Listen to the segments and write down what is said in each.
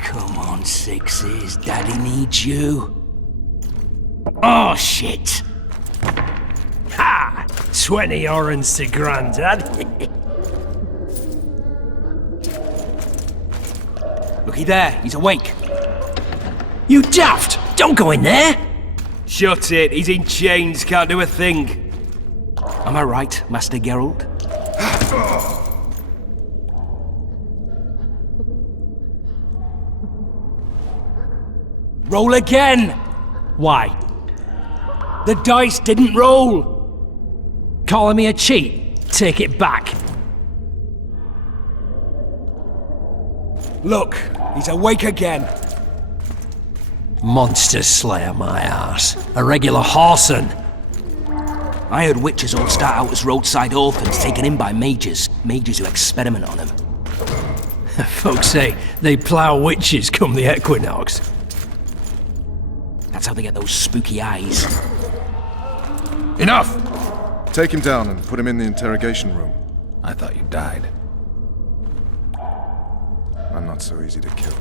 Come on, Sixes. Daddy needs you. Oh, shit. Ha! 20 orange to Grandad. Looky there, he's awake. You daft! Don't go in there! Shut it, he's in chains, can't do a thing. Am I right, Master Geralt? Roll again! Why? The dice didn't roll! Calling me a cheat? Take it back. Look, he's awake again. Monster Slayer, my ass. A regular whoreson. I heard witches all start out as roadside orphans taken in by mages. Mages who experiment on them. Folks say they plough witches come the equinox. That's how they get those spooky eyes. Enough! Take him down and put him in the interrogation room. I thought you died. I'm not so easy to kill.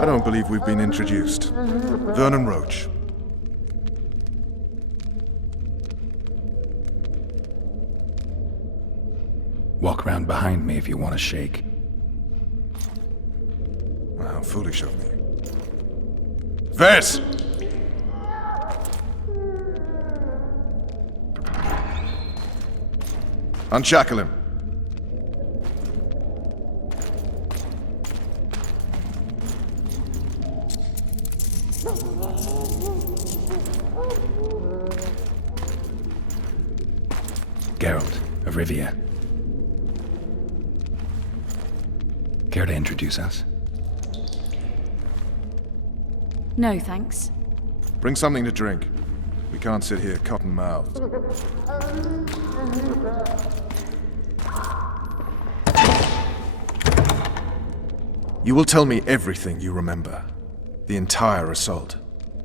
I don't believe we've been introduced. Vernon Roach. Walk around behind me if you want to shake. Well, how foolish of me. Vers! Unshackle him. Geralt of Rivia. Care to introduce us? No, thanks. Bring something to drink. We can't sit here cotton-mouthed. You will tell me everything you remember. The entire assault.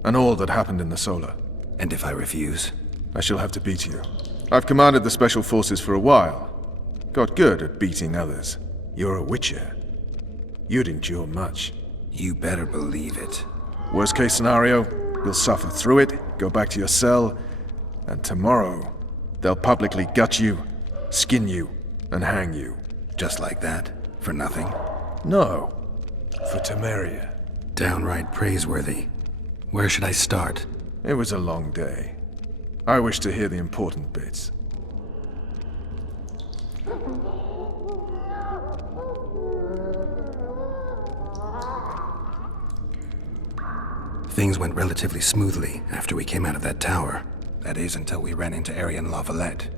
And all that happened in the Solar. And if I refuse? I shall have to beat you. I've commanded the Special Forces for a while. Got good at beating others. You're a Witcher. You'd endure much. You better believe it. Worst case scenario, you'll suffer through it, go back to your cell, and tomorrow, they'll publicly gut you, skin you, and hang you. Just like that? For nothing? No. For Temeria. Downright praiseworthy. Where should I start? It was a long day. I wish to hear the important bits. Things went relatively smoothly after we came out of that tower. That is, until we ran into Arian Lavalette.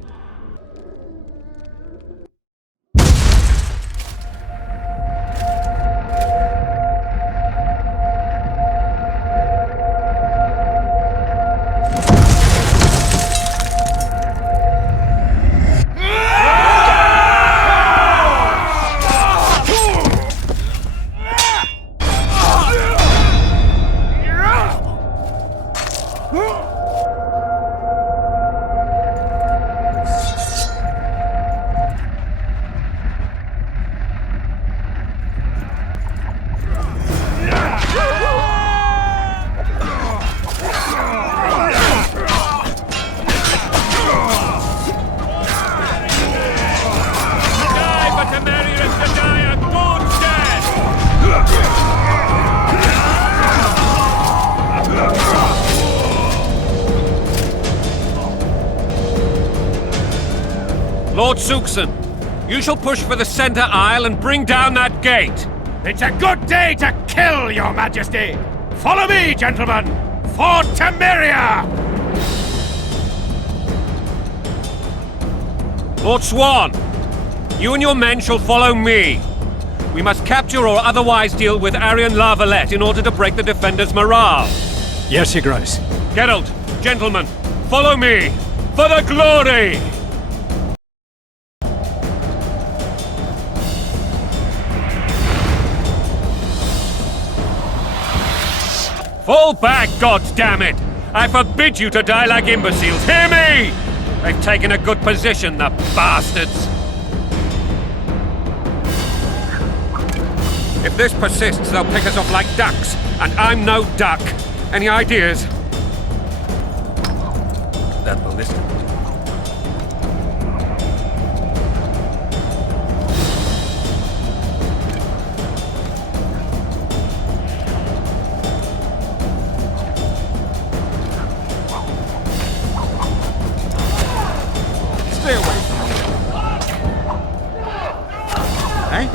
Lord Suxon, you shall push for the center aisle and bring down that gate. It's a good day to kill, Your Majesty! Follow me, gentlemen! For Temeria! Lord Swan, you and your men shall follow me. We must capture or otherwise deal with Arian La Valette in order to break the defenders' morale. Yes, Your Grace. Geralt, gentlemen, follow me! For the glory! Fall back, goddammit! I forbid you to die like imbeciles. Hear me! They've taken a good position, the bastards! If this persists, they'll pick us off like ducks, and I'm no duck. Any ideas? That ballista. Stay away from me. Eh?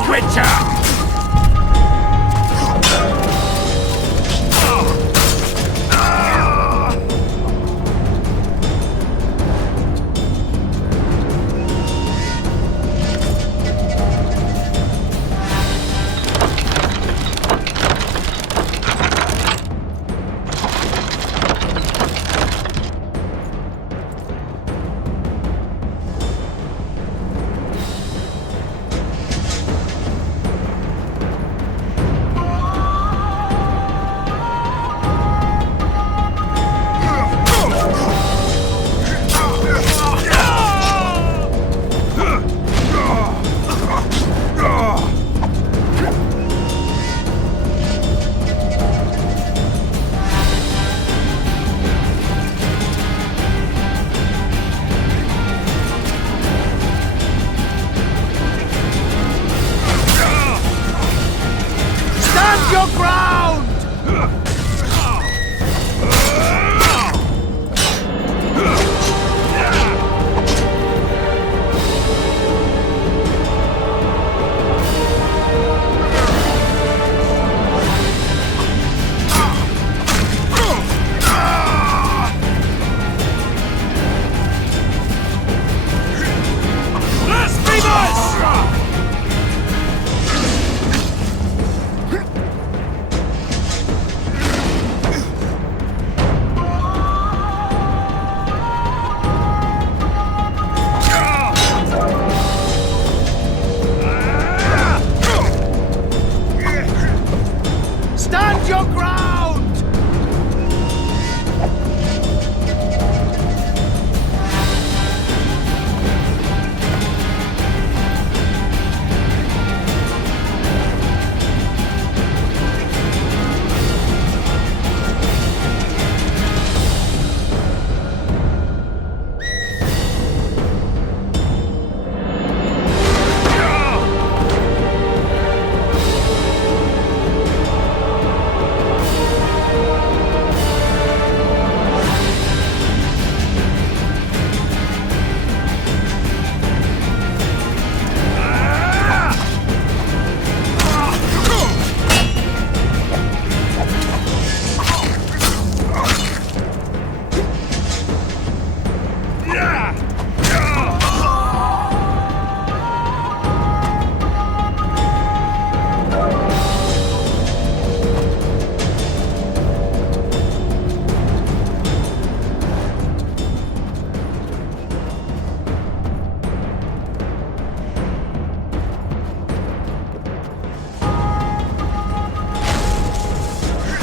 the Witcher! Your ground! Stand your ground!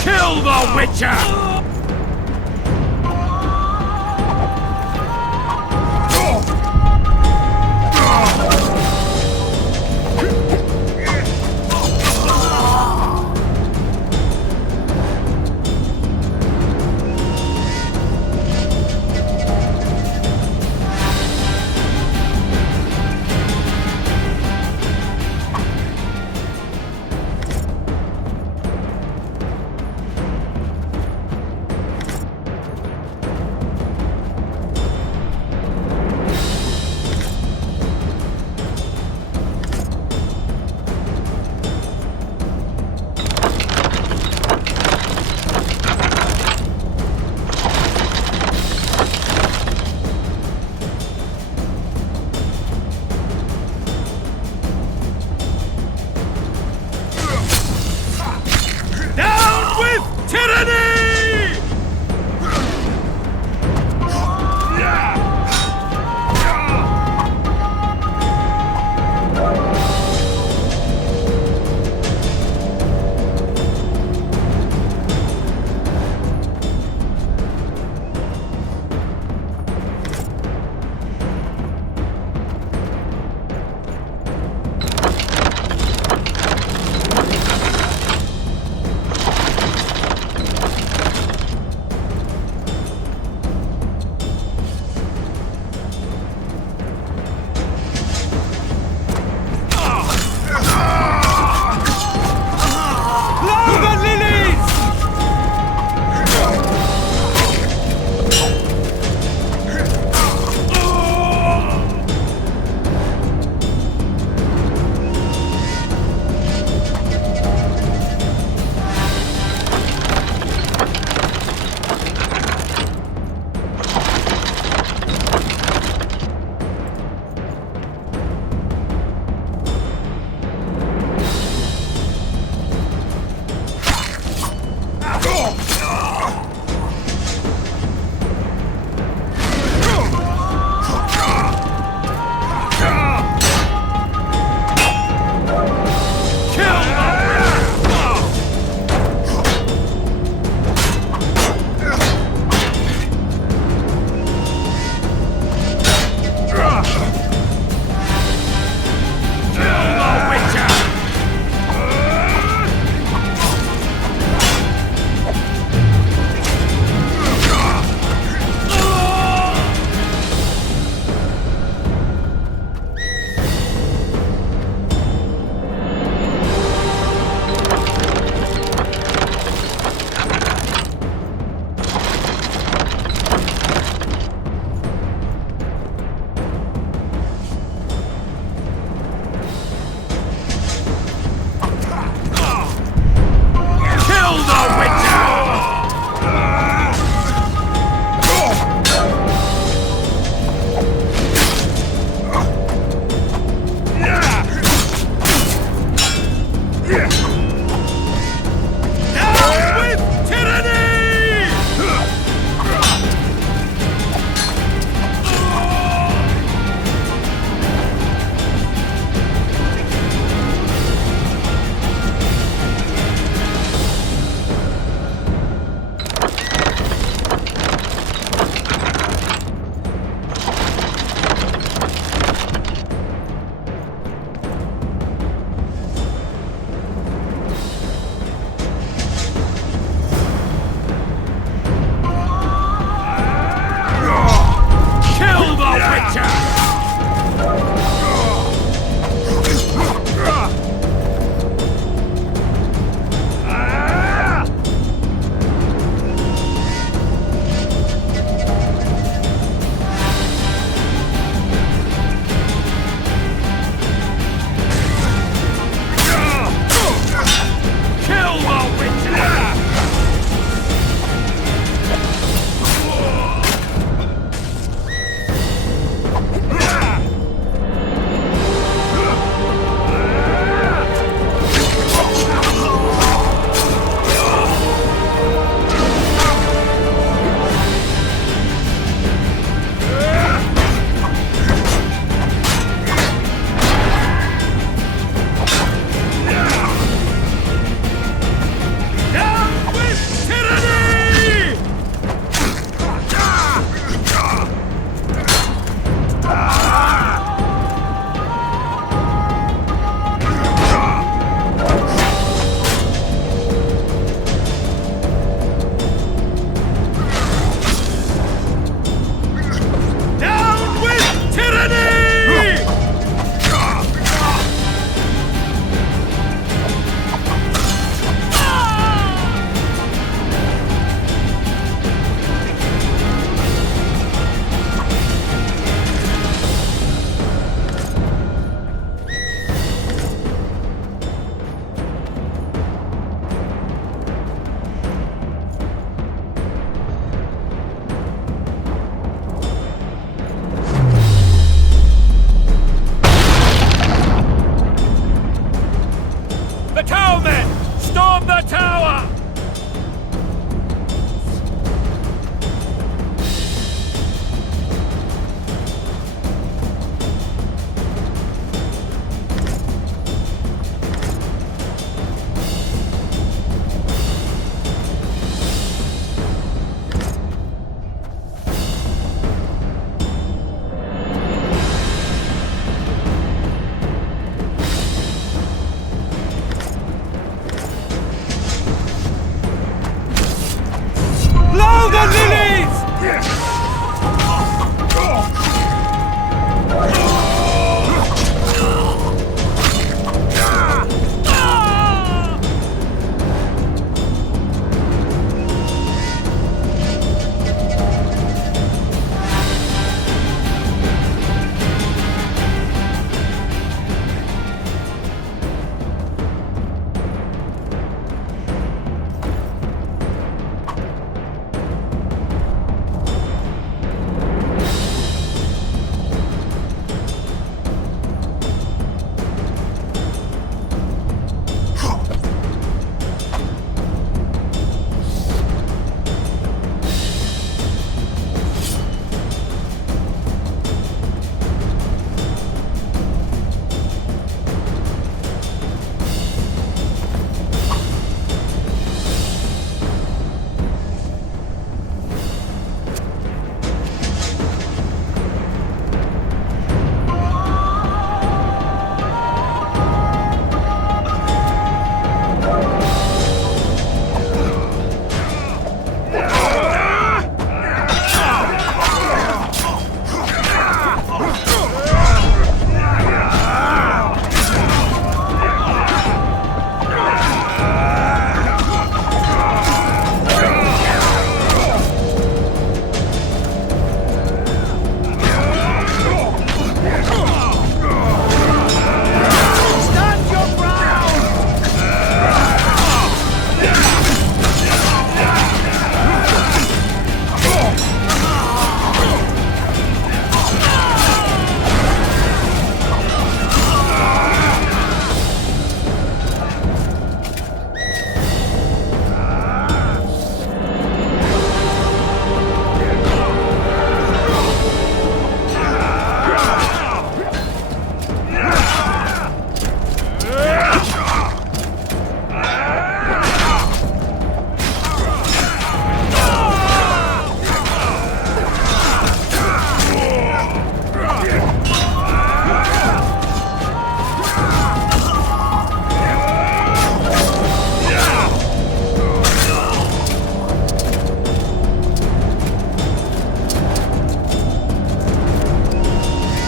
Kill the Witcher!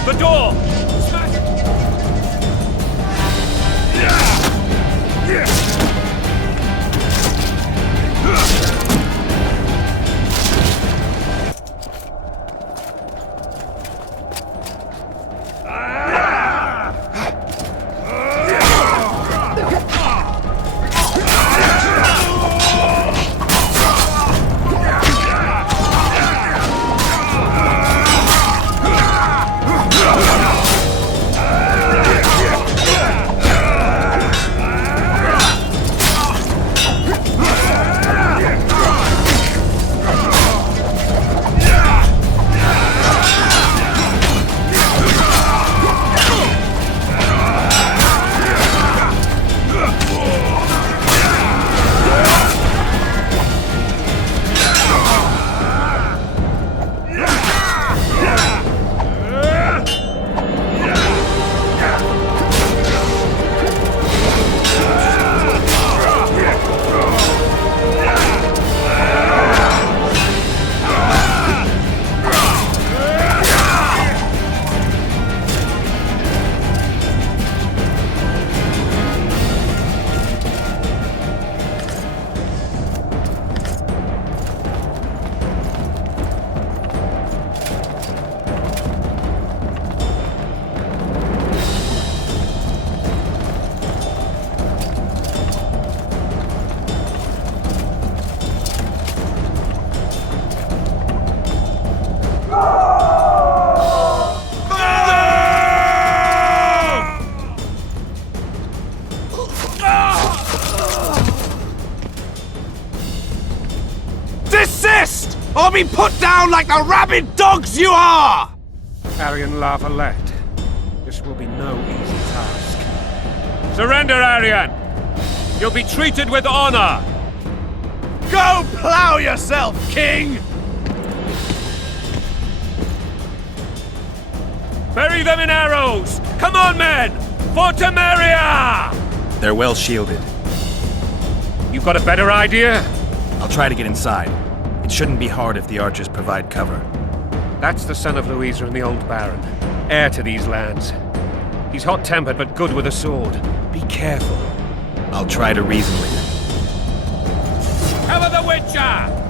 The door! Smash! Desist! Or be put down like the rabid dogs you are! Arian Lavalette, this will be no easy task. Surrender, Arian! You'll be treated with honor! Go plow yourself, King! Bury them in arrows! Come on, men! For Temeria! They're well shielded. You've got a better idea? I'll try to get inside. It shouldn't be hard if the archers provide cover. That's the son of Louisa and the old Baron, heir to these lands. He's hot-tempered but good with a sword. Be careful. I'll try to reason with him. Cover the Witcher!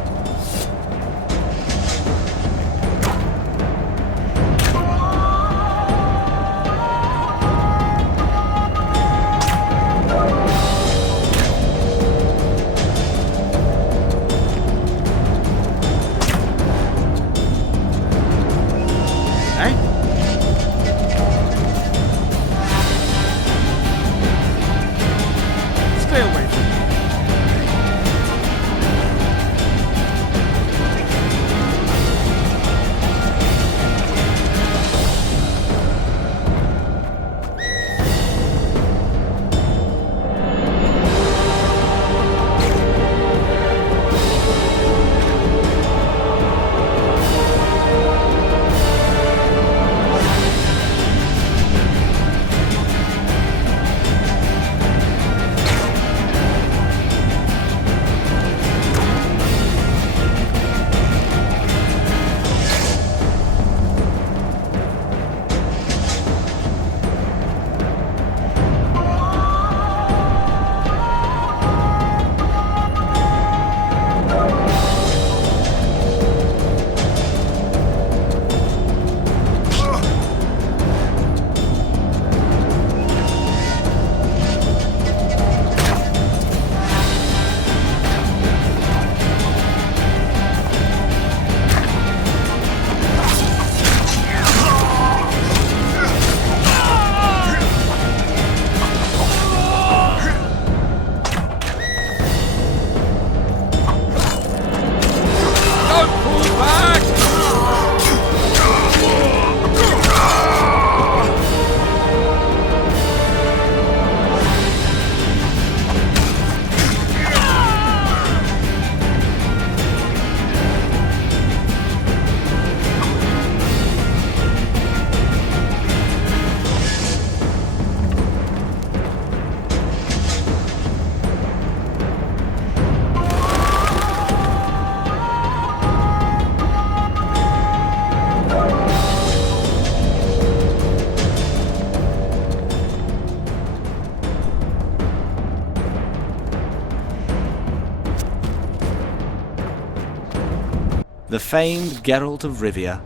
The famed Geralt of Rivia.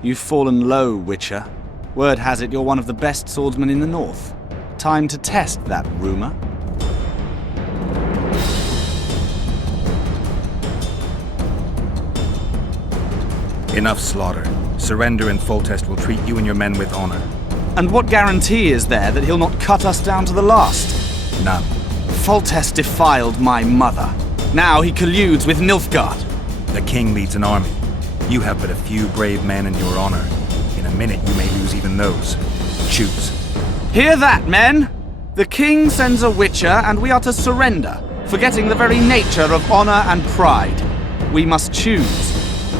You've fallen low, Witcher. Word has it you're one of the best swordsmen in the north. Time to test that rumor. Enough slaughter. Surrender and Foltest will treat you and your men with honor. And what guarantee is there that he'll not cut us down to the last? None. Foltest defiled my mother. Now he colludes with Nilfgaard. The king leads an army. You have but a few brave men and your honor. In a minute you may lose even those. Choose. Hear that, men? The king sends a Witcher, and we are to surrender, forgetting the very nature of honor and pride. We must choose.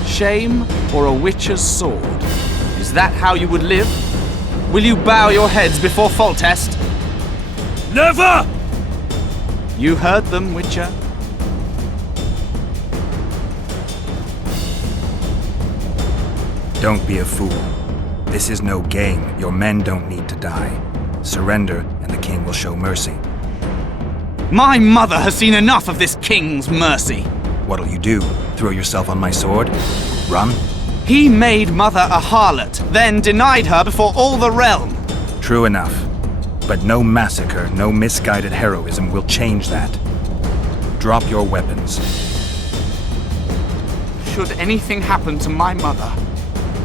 Shame or a Witcher's sword? Is that how you would live? Will you bow your heads before Foltest? Never! You heard them, Witcher. Don't be a fool. This is no game. Your men don't need to die. Surrender, and the king will show mercy. My mother has seen enough of this king's mercy. What'll you do? Throw yourself on my sword? Run? He made mother a harlot, then denied her before all the realm. True enough. But no massacre, no misguided heroism will change that. Drop your weapons. Should anything happen to my mother,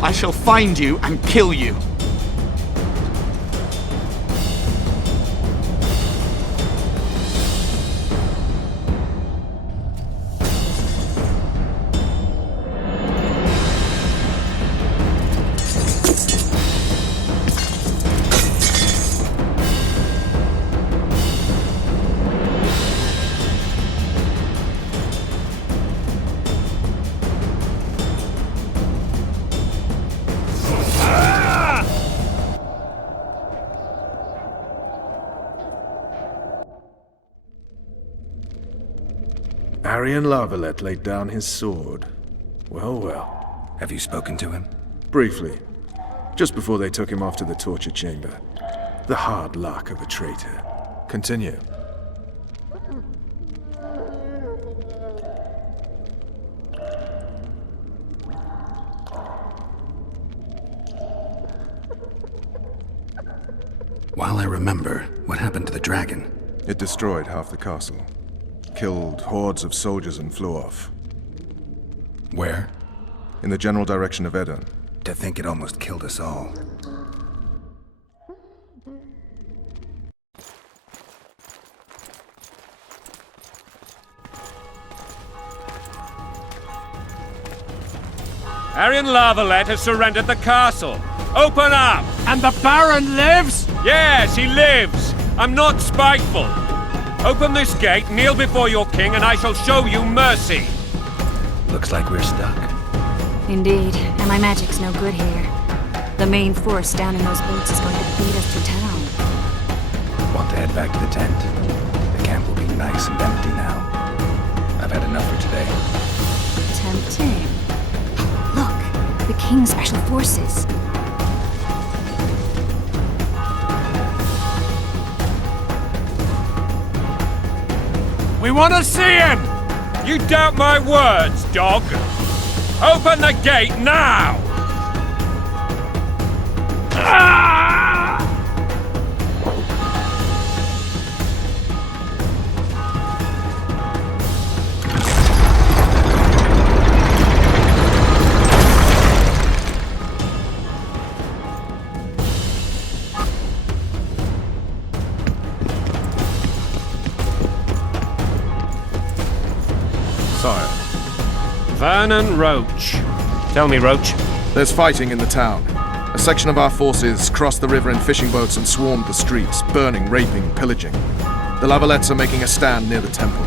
I shall find you and kill you. Arian Lavalette laid down his sword. Well, well. Have you spoken to him? Briefly. Just before they took him off to the torture chamber. The hard luck of a traitor. Continue. While I remember, what happened to the dragon? It destroyed half the castle. Killed hordes of soldiers and flew off. Where? In the general direction of Edon. To think it almost killed us all. Arian Lavalette has surrendered the castle. Open up! And the Baron lives? Yes, he lives. I'm not spiteful. Open this gate, kneel before your king, and I shall show you mercy. Looks like we're stuck. Indeed, and my magic's no good here. The main force down in those boats is going to beat us to town. Want to head back to the tent? The camp will be nice and empty now. I've had enough for today. Tempting. Look, the King's Special Forces. We want to see him! You doubt my words, dog? Open the gate now! Sire, Vernon Roach. Tell me, Roach. there's fighting in the town. A section of our forces crossed the river in fishing boats and swarmed the streets, burning, raping, pillaging. The Lavalettes are making a stand near the temple.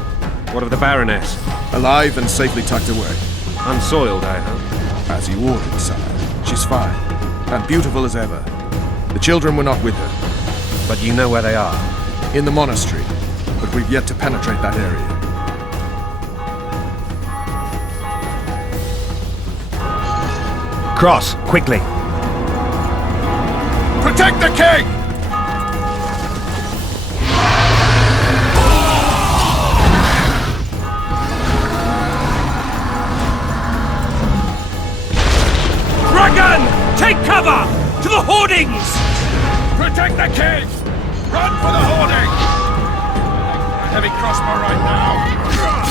What of the Baroness? Alive and safely tucked away. Unsoiled, I hope. As you ordered, sire. She's fine. And beautiful as ever. The children were not with her. But you know where they are. In the monastery. But we've yet to penetrate that area. Cross, quickly! Protect the king! Take cover! To the hoardings! Protect the king! Run for the hoarding! Heavy crossbow right now!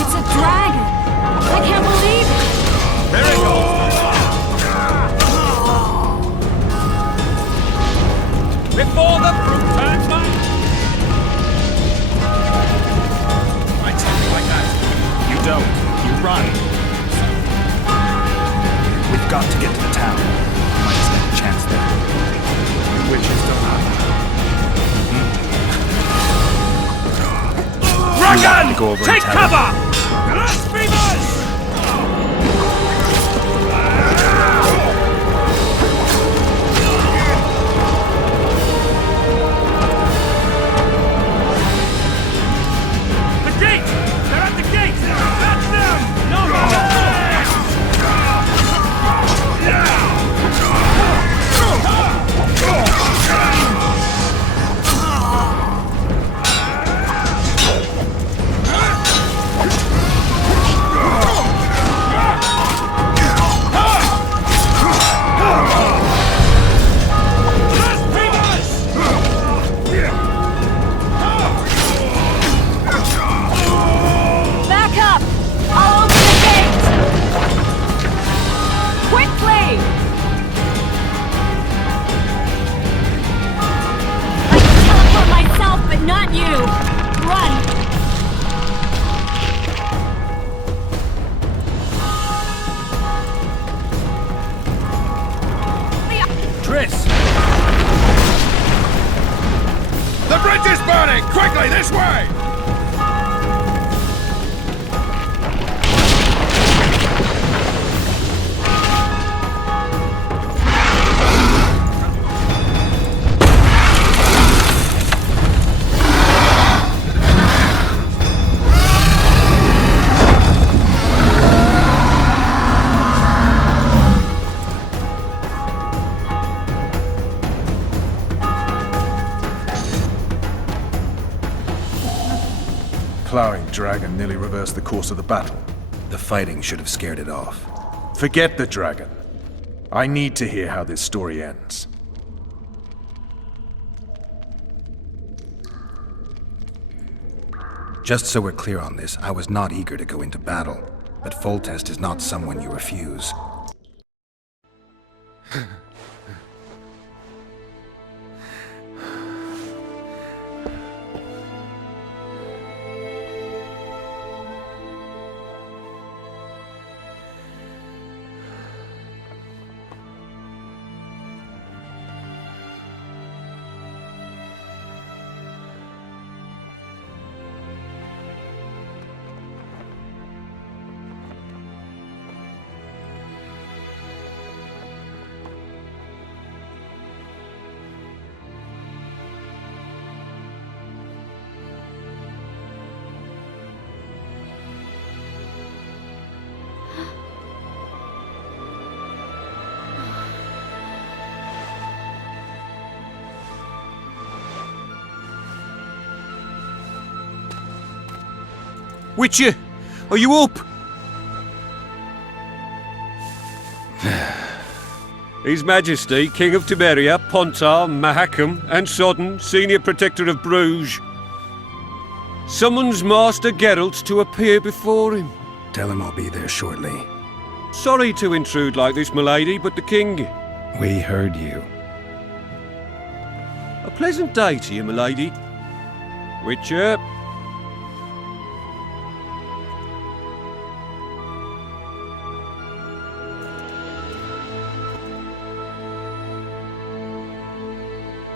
It's a dragon! I can't believe it! There it goes! Before the fruit turns back! I tell you like that. You don't. You run. We've got to get to the town. Might stand a chance there. Witches don't have Dragon! to go over and Take tell cover! Blasphemers! The gate! They're at the gate! That's them! No more! Back up! I'll open the gate! Quickly! I can teleport myself, but not you! Run! Triss! The bridge is burning! Quickly, this way! Plowing dragon nearly reversed the course of the battle. The fighting should have scared it off. Forget the dragon. I need to hear how this story ends. Just so we're clear on this, I was not eager to go into battle, but Foltest is not someone you refuse. Witcher! Are you up? His Majesty, King of Temeria, Pontar, Mahakam, and Sodden, Senior Protector of Bruges, summons Master Geralt to appear before him. Tell him I'll be there shortly. Sorry to intrude like this, milady, but the King... We heard you. A pleasant day to you, milady. Witcher...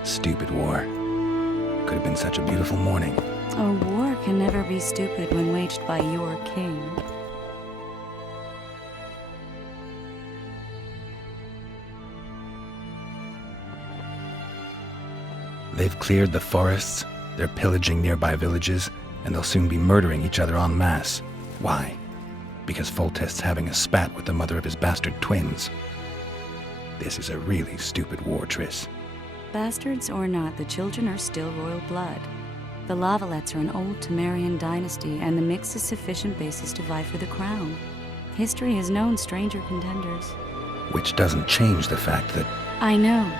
Stupid war. Could have been such a beautiful morning. A war can never be stupid when waged by your king. They've cleared the forests, they're pillaging nearby villages, and they'll soon be murdering each other en masse. Why? Because Foltest's having a spat with the mother of his bastard twins. This is a really stupid war, Triss. Bastards or not, the children are still royal blood. The Lavalettes are an old Temerian dynasty, and the mix is sufficient basis to vie for the crown. History has known stranger contenders. Which doesn't change the fact that I know.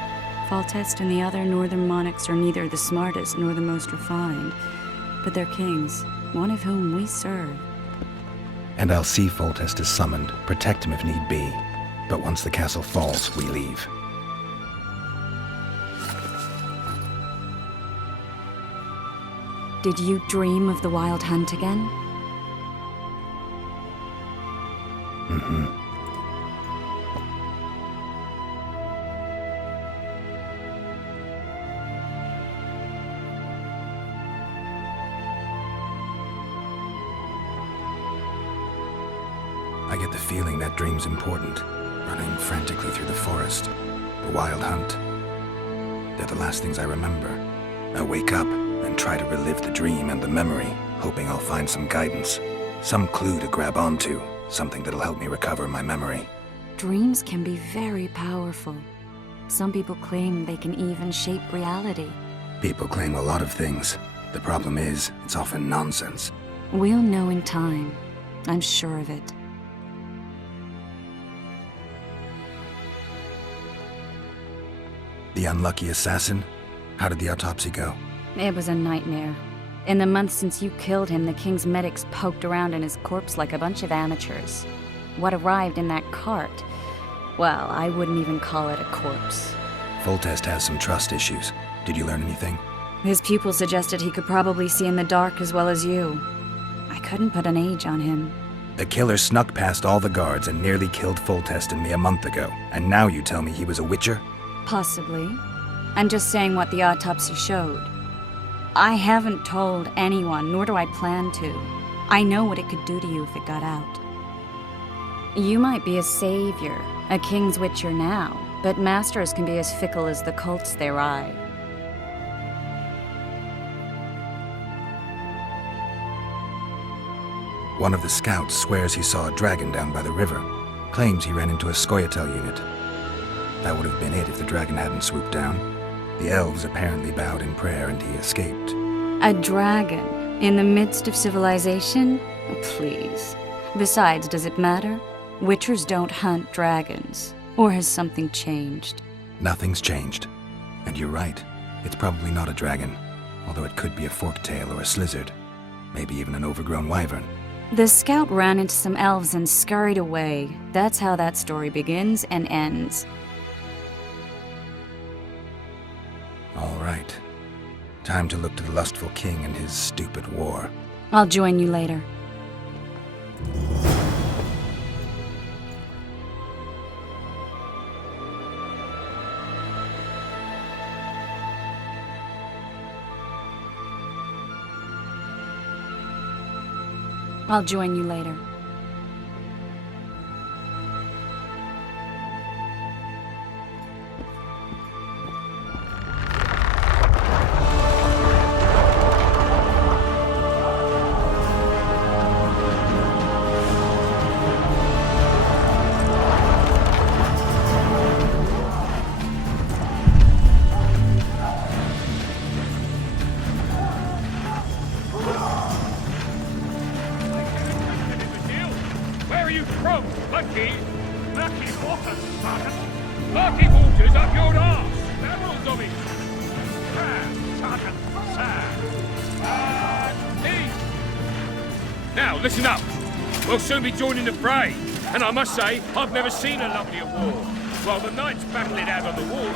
Foltest and the other northern monarchs are neither the smartest nor the most refined, but they're kings, one of whom we serve. And I'll see Foltest is summoned, protect him if need be. But once the castle falls, we leave. Did you dream of the Wild Hunt again? Mm-hmm. I get the feeling that dream's important. Running frantically through the forest. The Wild Hunt. They're the last things I remember. I wake up and try to relive the dream and the memory, hoping I'll find some guidance. Some clue to grab onto. Something that'll help me recover my memory. Dreams can be very powerful. Some people claim they can even shape reality. People claim a lot of things. The problem is, it's often nonsense. We'll know in time. I'm sure of it. The unlucky assassin? How did the autopsy go? It was a nightmare. In the months since you killed him, the king's medics poked around in his corpse like a bunch of amateurs. What arrived in that cart? Well, I wouldn't even call it a corpse. Foltest has some trust issues. Did you learn anything? His pupil suggested he could probably see in the dark as well as you. I couldn't put an age on him. The killer snuck past all the guards and nearly killed Foltest and me a month ago. And now you tell me he was a witcher? Possibly. I'm just saying what the autopsy showed. I haven't told anyone, nor do I plan to. I know what it could do to you if it got out. You might be a savior, a king's witcher now, but masters can be as fickle as the cults they ride. One of the scouts swears he saw a dragon down by the river. Claims he ran into a Scoia'tael unit. That would have been it if the dragon hadn't swooped down. The elves apparently bowed in prayer and he escaped. A dragon? In the midst of civilization? Please. Besides, does it matter? Witchers don't hunt dragons. Or has something changed? Nothing's changed. And you're right. It's probably not a dragon. Although it could be a forktail or a slizzard. Maybe even an overgrown wyvern. The scout ran into some elves and scurried away. That's how that story begins and ends. All right. Time to look to the lustful king and his stupid war. I'll join you later. I'll join you later. Now, listen up. We'll soon be joining the fray. And I must say, I've never seen a lovelier war. While the knights battle it out on the walls.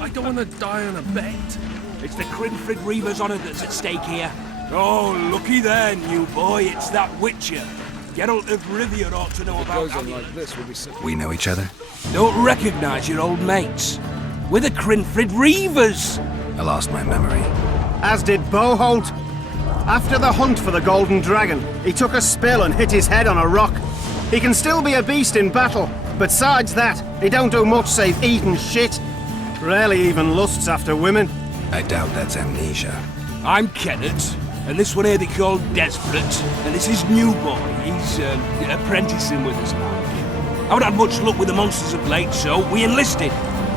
I don't want to die on a bet. It's the Crinfrid Reaver's honour that's at stake here. Oh, looky there, new boy. It's that Witcher. Geralt of Rivia ought to know about that. We know each other? Don't recognise your old mates. We're the Crinfrid Reavers. I lost my memory. As did Boholt. After the hunt for the Golden Dragon, he took a spill and hit his head on a rock. He can still be a beast in battle, but besides that, he don't do much save eat and shit. Rarely even lusts after women. I doubt that's amnesia. I'm Kenneth, and this one here they call Desperate, and this is New Boy. He's apprenticing with us now. I haven't had much luck with the monsters of late, so we enlisted.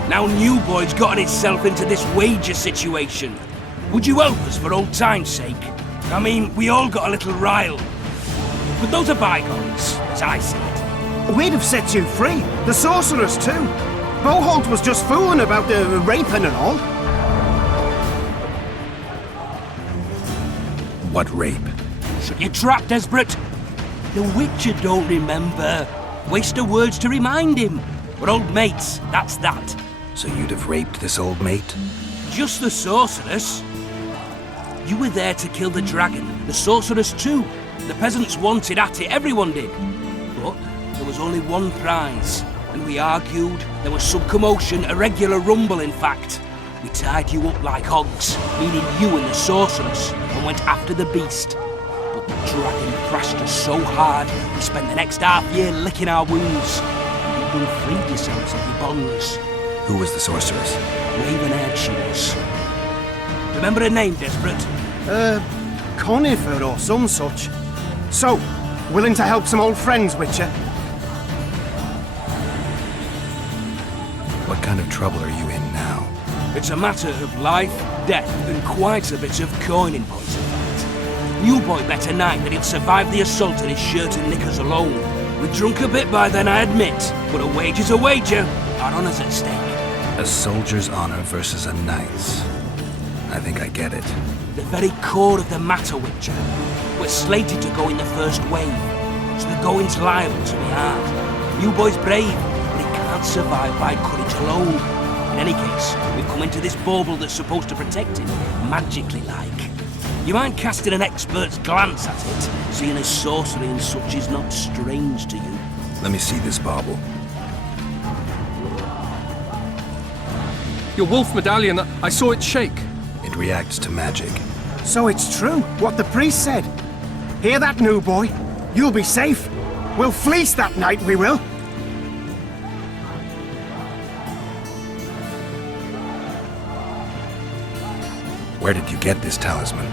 Now New Boy's gotten itself into this wager situation. Would you help us for old time's sake? I mean, we all got a little riled. But those are bygones, as I see it. We'd have set you free. The sorceress, too. Boholt was just fooling about the raping and all. What rape? Shut your trap, Desperate. The Witcher don't remember. Waste of words to remind him. We're old mates, that's that. So you'd have raped this old mate? Just the sorceress. You were there to kill the dragon, the sorceress too. The peasants wanted at it, everyone did. But there was only one prize, and we argued. There was some commotion, a regular rumble in fact. We tied you up like hogs, meaning you and the sorceress, and went after the beast. But the dragon thrashed us so hard, we spent the next half year licking our wounds. You freed yourselves of your bonds. Who was the sorceress? Raven-haired she was. Remember her name, Desperate? Conifer or some such. So, willing to help some old friends, Witcher? What kind of trouble are you in now? It's a matter of life, death, and quite a bit of coin in point of fact. New boy bet tonight that he'll survive the assault in his shirt and knickers alone. We drunk a bit by then, I admit, but a wager's a wager. Our honour's at stake. A soldier's honor versus a knight's. I think I get it. The very core of the matter, Witcher. We're slated to go in the first wave, so the going's liable to be hard. New boy's brave, but he can't survive by courage alone. In any case, we've come into this bauble that's supposed to protect him, magically like. You mind casting an expert's glance at it, seeing as sorcery and such is not strange to you? Let me see this bauble. Your wolf medallion, I saw it shake. It reacts to magic. So it's true, what the priest said. Hear that, new boy? You'll be safe. We'll fleece that night, we will. Where did you get this talisman?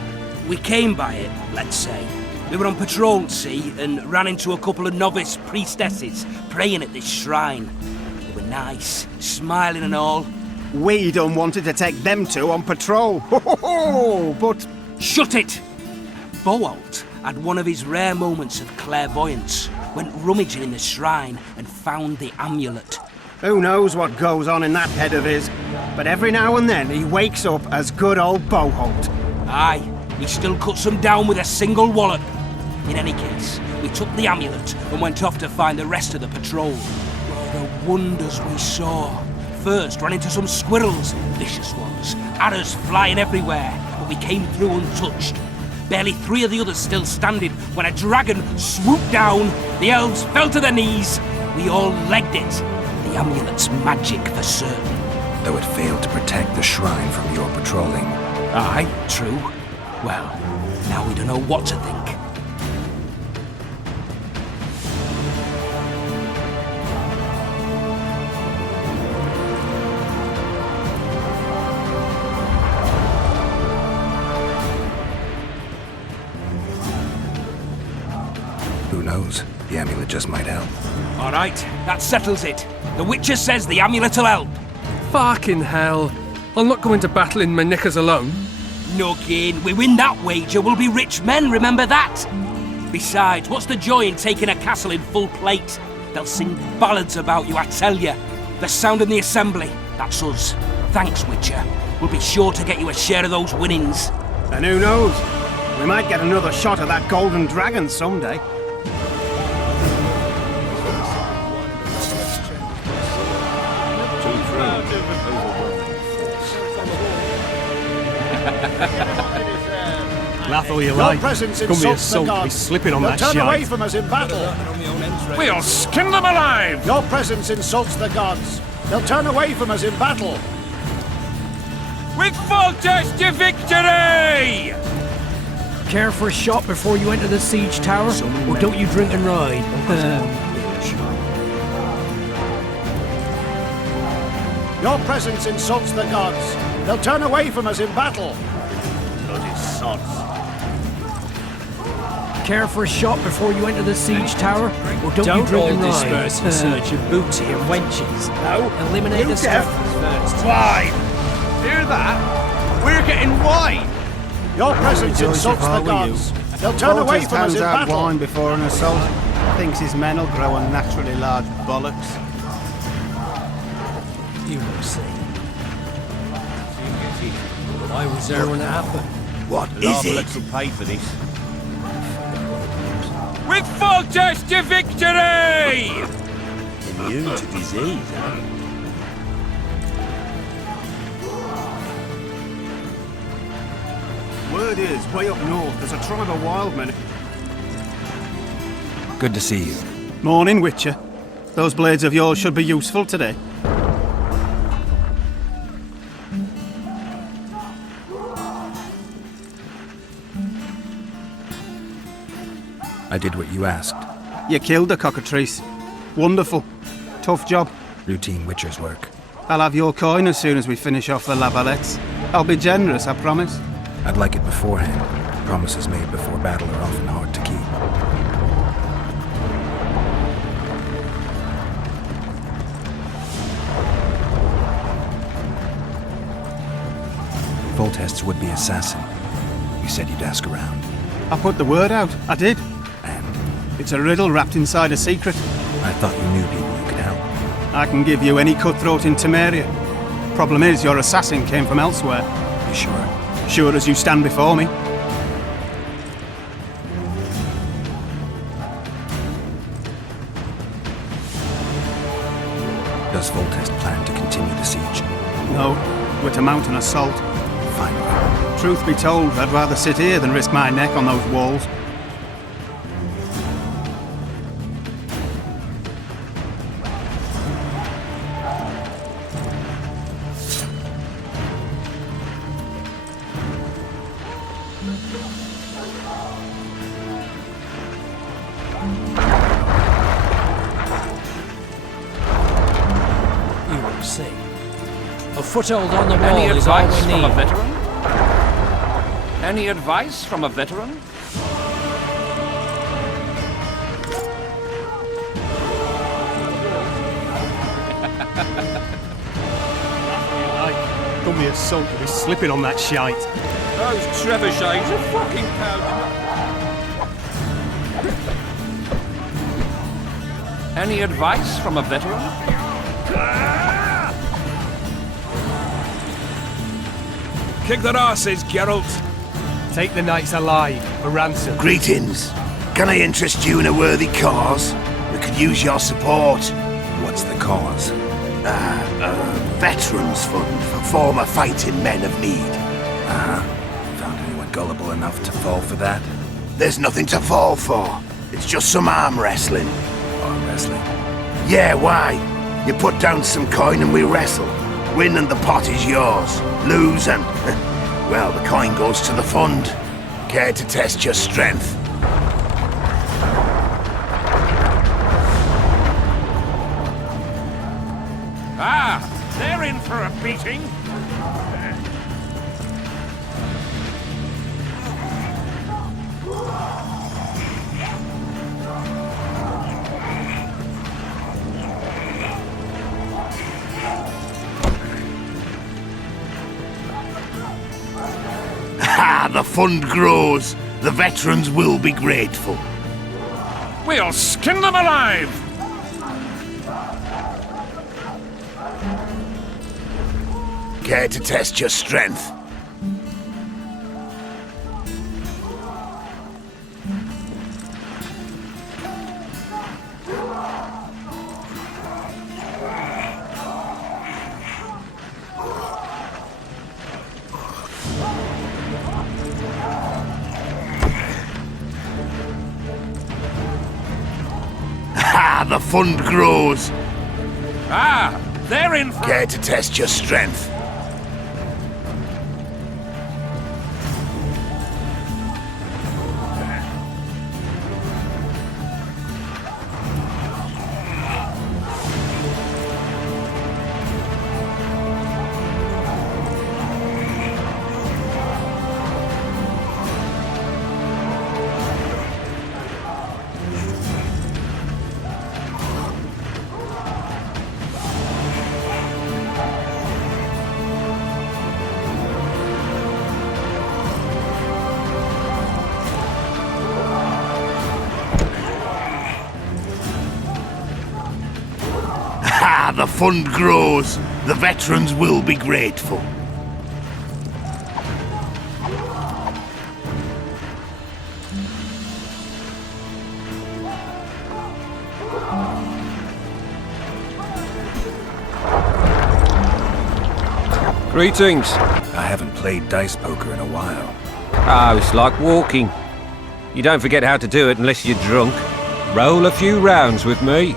We came by it, let's say. We were on patrol, see, and ran into a couple of novice priestesses praying at this shrine. They were nice, smiling and all. We done wanted to take them two on patrol. But... Shut it! Boholt had one of his rare moments of clairvoyance, went rummaging in the shrine and found the amulet. Who knows what goes on in that head of his, but every now and then he wakes up as good old Boholt. Aye, he still cuts them down with a single wallop. In any case, we took the amulet and went off to find the rest of the patrol. Oh, the wonders we saw. First, ran into some squirrels, vicious ones, arrows flying everywhere, but we came through untouched. Barely 3 of the others still standing when a dragon swooped down. The elves fell to their knees. We all legged it. The amulet's magic for certain. Though it failed to protect the shrine from your patrolling. Aye, true. Well, now we don't know what to think. Who knows? The amulet just might help. All right, that settles it. The Witcher says the amulet'll help. Fucking hell. I'll not go into battle in my knickers alone. No gain. We win that wager, we'll be rich men, remember that? Besides, what's the joy in taking a castle in full plate? They'll sing ballads about you, I tell you. The sound in the assembly, that's us. Thanks, Witcher. We'll be sure to get you a share of those winnings. And who knows? We might get another shot at that golden dragon someday. Laugh all you like. Come be a soul be slipping on that turn away shite. from us in battle. We'll skin them alive! Your presence insults the gods. They'll turn away from us in battle. With Foltest to victory! Care for a shot before you enter the siege tower? Or don't you drink and ride? Your presence insults the gods. They'll turn away from us in battle. Bloody sods. Care for a shot before you enter the siege tower? Or don't you drink and ride? disperse in search of booty and wenches. No. Eliminate the scavengers first. Wine! Hear that? We're getting wine! Your presence Rejoice insults if I the were you. gods. They'll turn away Foltest from us hands in out battle. wine before an assault. Thinks his men will grow unnaturally large bollocks. You will see. I was there when it happened. What is it? will pay for this. With Foltest to victory! Immune to disease, huh? Word is, way up north, there's a tribe of wild men. Good to see you. Morning, Witcher. Those blades of yours should be useful today. I did what you asked. You killed the cockatrice. Wonderful. Tough job. Routine Witcher's work. I'll have your coin as soon as we finish off the lavalettes. I'll be generous, I promise. I'd like it beforehand. Promises made before battle are often hard to keep. Foltest's would-be assassin. You said you'd ask around. I put the word out. I did. And It's a riddle wrapped inside a secret. I thought you knew people who could help. I can give you any cutthroat in Temeria. Problem is, your assassin came from elsewhere. You sure? Sure as you stand before me. Does Foltest plan to continue the siege? No, we're to mount an assault. Finally. Truth be told, I'd rather sit here than risk my neck on those walls. You will see. A foothold on the Any wall is all advice we from a need. veteran? Any advice from a veteran? Come the assault will be slipping on that shite. Those trebuchets are fucking pounding. Any advice from a veteran? Kick their asses, Geralt. Take the knights alive for ransom. Greetings. Can I interest you in a worthy cause? We could use your support. What's the cause? Veterans Fund for former fighting men of need. Found anyone gullible enough to fall for that? There's nothing to fall for. It's just some arm wrestling. Arm wrestling? Yeah, why? You put down some coin and we wrestle. Win and the pot is yours. Lose and, well, the coin goes to the fund. Care to test your strength? Ah, they're in for a beating. Ha! The fund grows. The veterans will be grateful. We'll skin them alive! Care to test your strength? Ha! The fund grows. Ah, they're in for... Care to test your strength? The fund grows. The veterans will be grateful. Greetings. I haven't played dice poker in a while. Oh, it's like walking. You don't forget how to do it unless you're drunk. Roll a few rounds with me.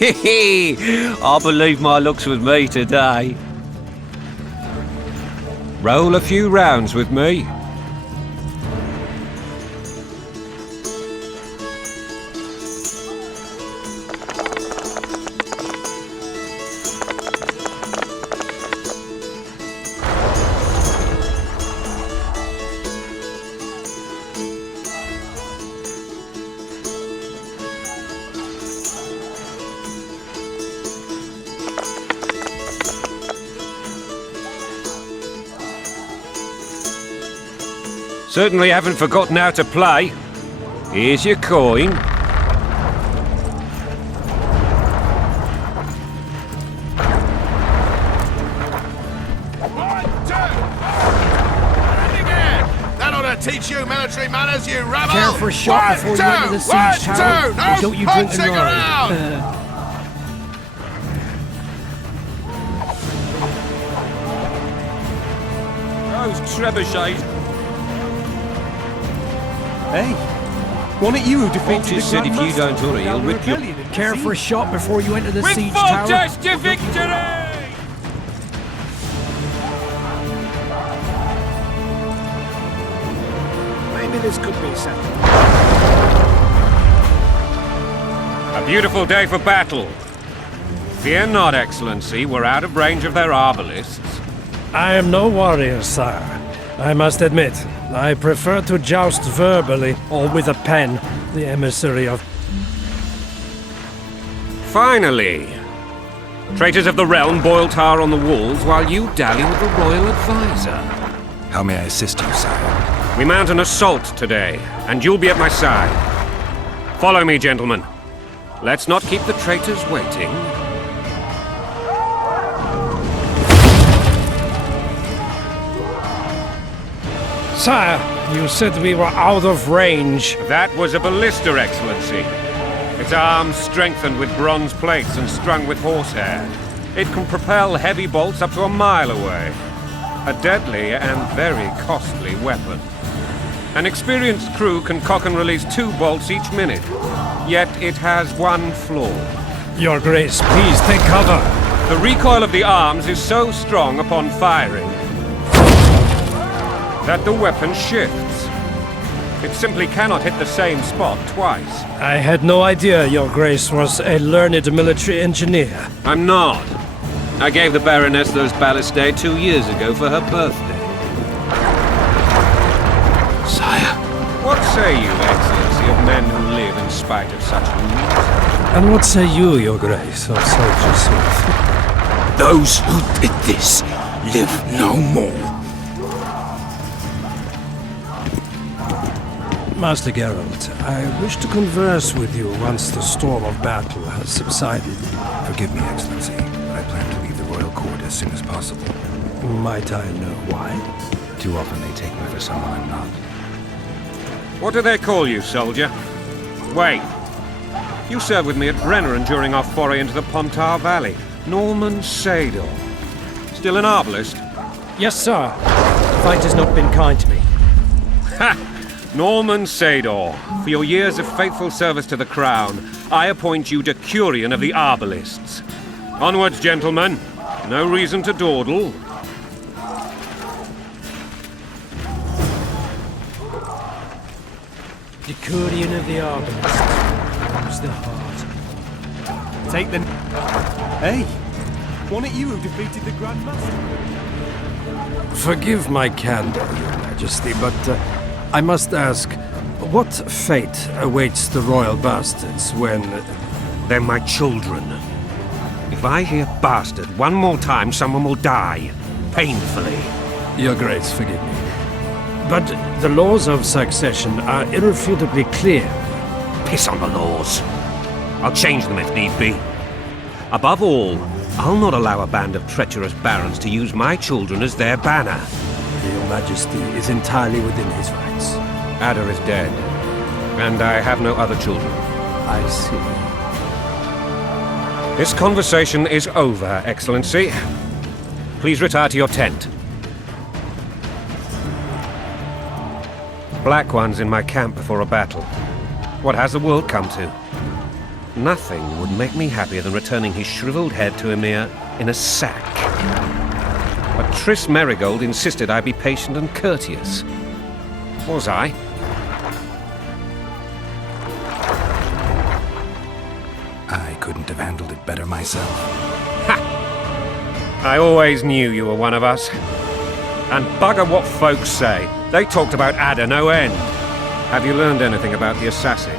I believe my luck's with me today. Roll a few rounds with me. Certainly haven't forgotten how to play. Here's your coin. That ought to teach you military manners, you rabble! Care for a shot before you enter the siege tower? Or don't you drink and ride? Those trebuchets. Hey, wasn't it you who defeated the Just said if you don't hurry, he'll rip you. Care for a shot before you enter the With siege full tower? test to victory! Maybe this could be settled. A beautiful day for battle. Fear not, Excellency, we're out of range of their arbalists. I am no warrior, sire. I must admit, I prefer to joust verbally or with a pen, the emissary of... Finally! Traitors of the realm boil tar on the walls while you dally with the royal advisor. How may I assist you, sire? We mount an assault today, and you'll be at my side. Follow me, gentlemen. Let's not keep the traitors waiting. Sire, you said we were out of range. That was a ballista, Excellency. Its arms strengthened with bronze plates and strung with horsehair. It can propel heavy bolts up to a mile away. A deadly and very costly weapon. An experienced crew can cock and release 2 bolts each minute. Yet it has one flaw. Your Grace, please take cover. The recoil of the arms is so strong upon firing that the weapon shifts. It simply cannot hit the same spot twice. I had no idea Your Grace was a learned military engineer. I'm not. I gave the Baroness those ballistae 2 years ago for her birthday. Sire. What say you, Excellency, of men who live in spite of such rules? And what say you, Your Grace, of soldiers who... Those who did this live no more. Master Geralt, I wish to converse with you once the storm of battle has subsided. Forgive me, Excellency, but I plan to leave the royal court as soon as possible. Might I know why? Too often they take me for someone I'm not. What do they call you, soldier? Wait. You served with me at Brenner during our foray into the Pontar Valley. Norman Sador. Still an arbalist? Yes, sir. The fight has not been kind to me. Ha! Norman Sador, for your years of faithful service to the Crown, I appoint you Decurion of the Arbalists. Onwards, gentlemen. No reason to dawdle. Decurion of the Arbalists. Who's the heart? Take the... Hey! Wasn't it you who defeated the Grand Master? Forgive my candor, Your Majesty, but I must ask, what fate awaits the royal bastards when... They're my children. If I hear bastard one more time, someone will die. Painfully. Your Grace, forgive me. But the laws of succession are irrefutably clear. Piss on the laws. I'll change them if need be. Above all, I'll not allow a band of treacherous barons to use my children as their banner. Your Majesty is entirely within his rights. Ada is dead, and I have no other children. I see. This conversation is over, Excellency. Please retire to your tent. Black One's in my camp before a battle. What has the world come to? Nothing would make me happier than returning his shriveled head to Emir in a sack. But Triss Merigold insisted I be patient and courteous. Was I? I couldn't have handled it better myself. Ha! I always knew you were one of us. And bugger what folks say. They talked about Ada no end. Have you learned anything about the assassin?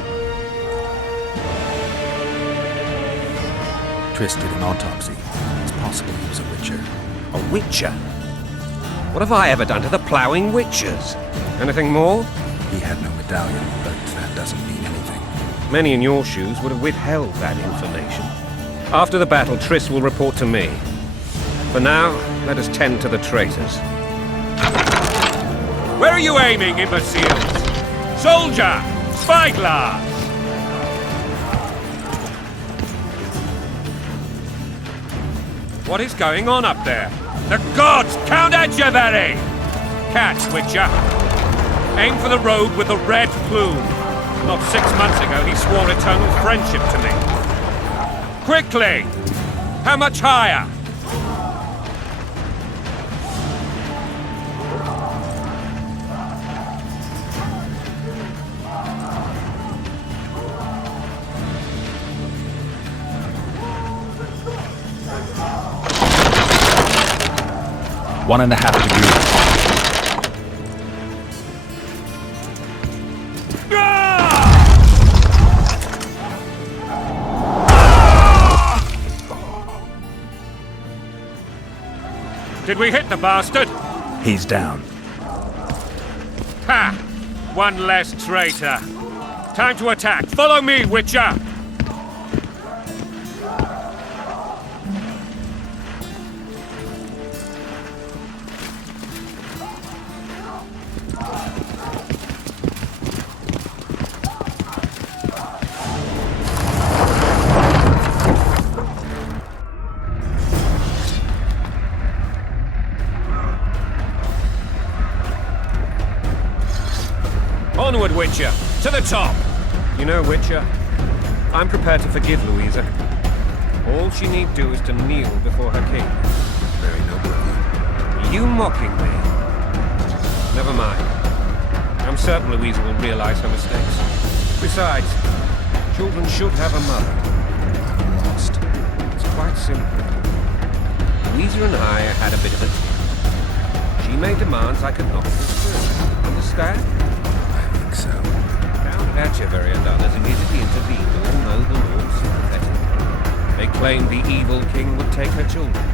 Triss did an autopsy. It's possible he was a witcher. A witcher? What have I ever done to the ploughing witchers? Anything more? He had no medallion, but that doesn't mean anything. Many in your shoes would have withheld that information. After the battle, Triss will report to me. For now, let us tend to the traitors. Where are you aiming, imbeciles? Soldier! Spyglass! What is going on up there? The gods count at you, Very! Catch, Witcher. Aim for the rogue with the red plume. Not 6 months ago, he swore eternal friendship to me. Quickly! How much higher? One and a half degrees. Did we hit the bastard? He's down. Ha! One less traitor. Time to attack. Follow me, Witcher! Onward, Witcher! To the top! You know, Witcher, I'm prepared to forgive Louisa. All she need do is to kneel before her king. Very noble of you. Are you mocking me? Never mind. I'm certain Louisa will realize her mistakes. Besides, children should have a mother. Lost. It's quite simple. Louisa and I had a bit of a tiff. She made demands I could not fulfill. Understand? So. Count Etcheverry and others immediately intervened, all noble, all sympathetic. They claimed the evil king would take her children,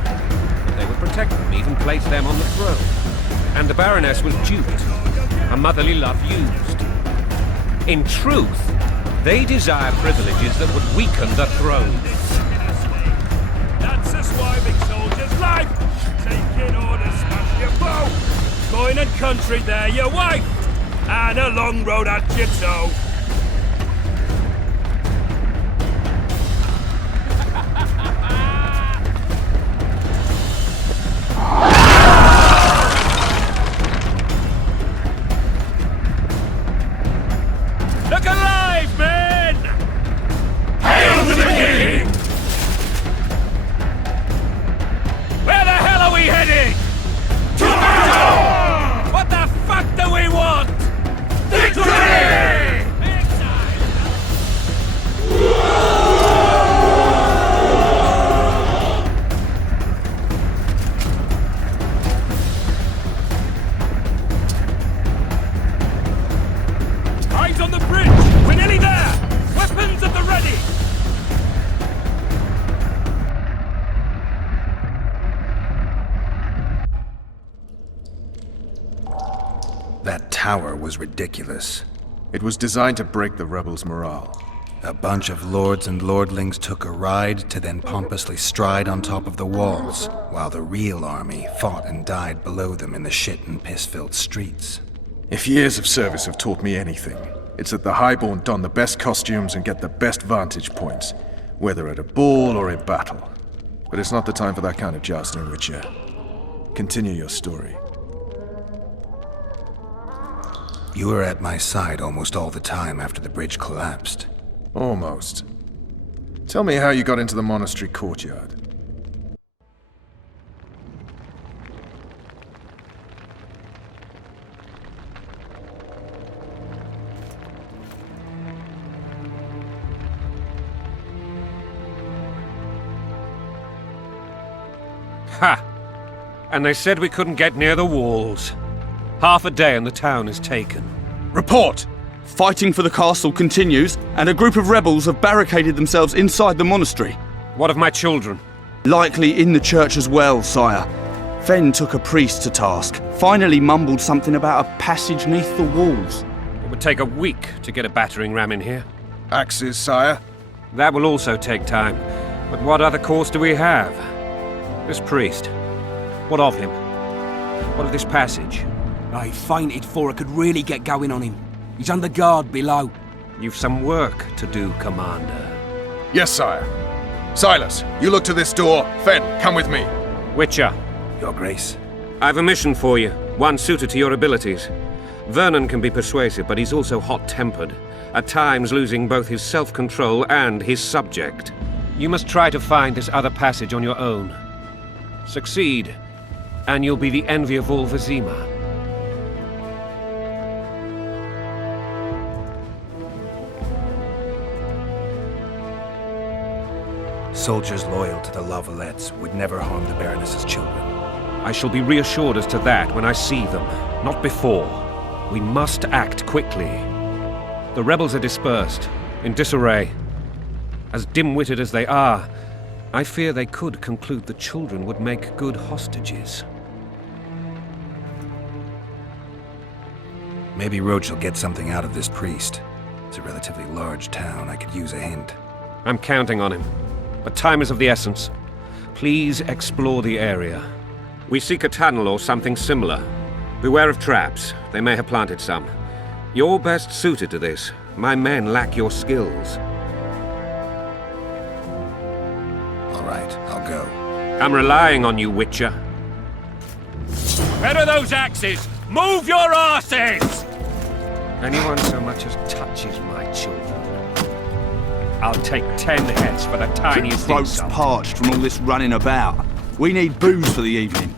but they would protect them, even place them on the throne. And the Baroness was duped, her motherly love used. In truth, they desire privileges that would weaken the throne. That's us wiving soldiers, lie! wife! Taking orders, smash your bow! Going and country there, your wife! And a long road at your toe. Look alive, men! Hail to the king! Where the hell are we heading? To battle! What the fuck do we want? Victory! Eyes on the bridge! We're nearly there! Weapons at the ready! That tower was ridiculous. It was designed to break the rebels' morale. A bunch of lords and lordlings took a ride to then pompously stride on top of the walls, while the real army fought and died below them in the shit and piss-filled streets. If years of service have taught me anything, it's that the highborn don the best costumes and get the best vantage points, whether at a ball or in battle. But it's not the time for that kind of jousting, Witcher. Continue your story. You were at my side almost all the time after the bridge collapsed. Almost. Tell me how you got into the monastery courtyard. Ha! And they said we couldn't get near the walls. Half a day and the town is taken. Report! Fighting for the castle continues, and a group of rebels have barricaded themselves inside the monastery. What of my children? Likely in the church as well, sire. Fen took a priest to task, finally mumbled something about a passage neath the walls. It would take a week to get a battering ram in here. Axes, sire? That will also take time. But what other course do we have? This priest. What of him? What of this passage? I fainted before I could really get going on him. He's under guard below. You've some work to do, Commander. Yes, sire. Silas, you look to this door. Fen, come with me. Witcher. Your Grace. I've a mission for you, one suited to your abilities. Vernon can be persuasive, but he's also hot-tempered, at times losing both his self-control and his subject. You must try to find this other passage on your own. Succeed, and you'll be the envy of all Vizima. Soldiers loyal to the La Valettes would never harm the Baroness's children. I shall be reassured as to that when I see them, not before. We must act quickly. The rebels are dispersed, in disarray. As dim-witted as they are, I fear they could conclude the children would make good hostages. Maybe Roach will get something out of this priest. It's a relatively large town. I could use a hint. I'm counting on him. But time is of the essence. Please explore the area. We seek a tunnel or something similar. Beware of traps. They may have planted some. You're best suited to this. My men lack your skills. All right, I'll go. I'm relying on you, Witcher. Where are those axes? Move your asses! Anyone so much as touches my children, I'll take 10 heads for the tiniest throat's insult. parched from all this running about. We need booze for the evening.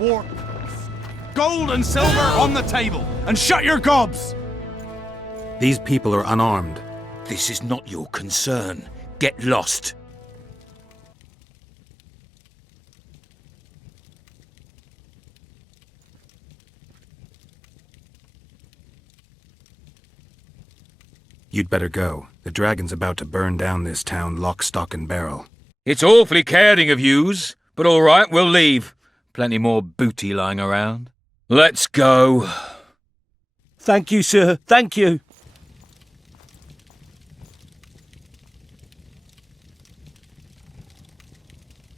war. Gold and silver on the table, and shut your gobs! These people are unarmed. This is not your concern. Get lost. You'd better go. The dragon's about to burn down this town lock, stock, and barrel. It's awfully caring of yous, but all right, we'll leave. Plenty more booty lying around. Let's go. Thank you, sir. Thank you.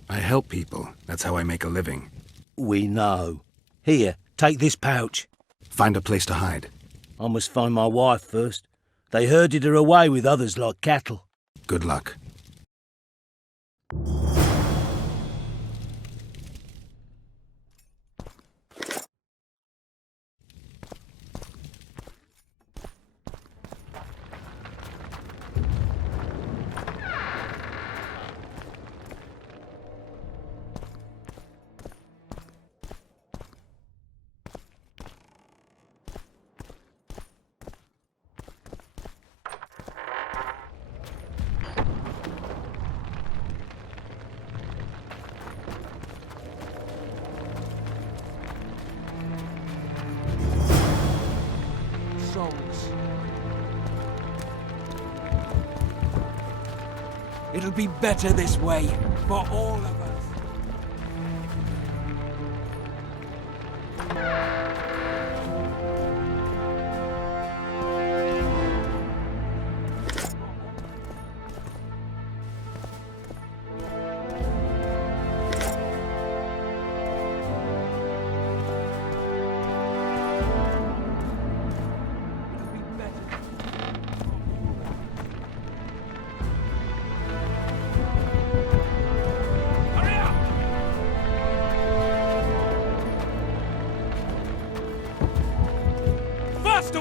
I help people. That's how I make a living. We know. Here, take this pouch. Find a place to hide. I must find my wife first. They herded her away with others like cattle. Good luck. It'll be better this way, for all of us.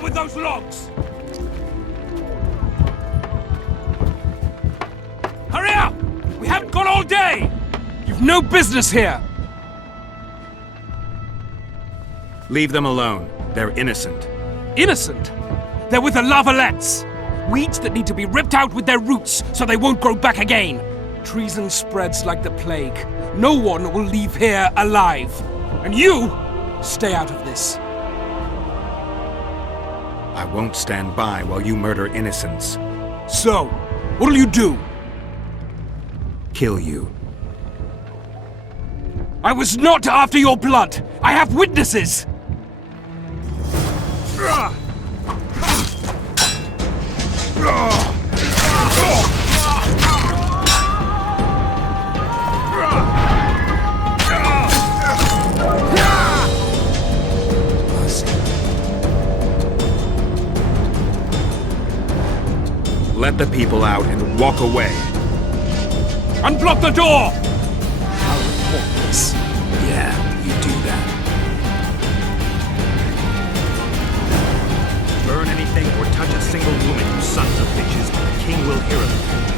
With those logs! Hurry up! We haven't got all day! You've no business here! Leave them alone. They're innocent. Innocent? They're with the lavalettes! Weeds that need to be ripped out with their roots so they won't grow back again! Treason spreads like the plague. No one will leave here alive. And you, stay out of this. I won't stand by while you murder innocents. So, what'll you do? Kill you. I was not after your blood! I have witnesses! Let the people out and walk away. Unblock the door! I'll report this. Yeah, you do that. Burn anything or touch a single woman, you sons of bitches. The king will hear of it.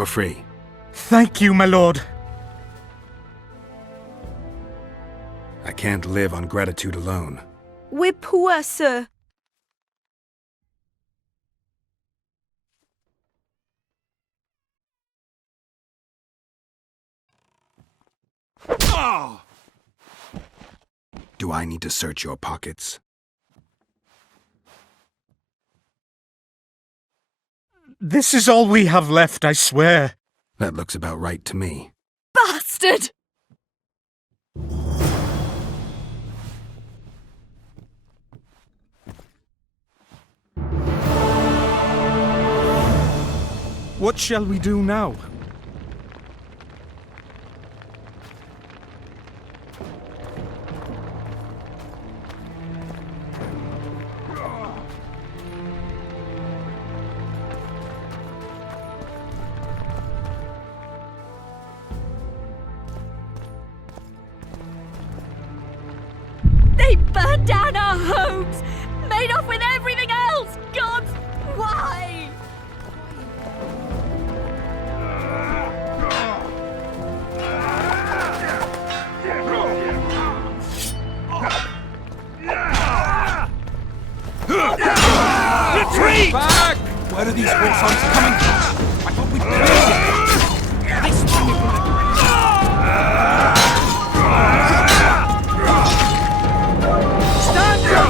You're free. Thank you, my lord. I can't live on gratitude alone. We're poor, sir. Do I need to search your pockets? This is all we have left, I swear. That looks about right to me. Bastard! What shall we do now? They burned down our homes! Made off with everything else! God, why? Retreat! Back! Where are these war songs coming from? I thought we'd cleared it. They sprung it from the... Stand your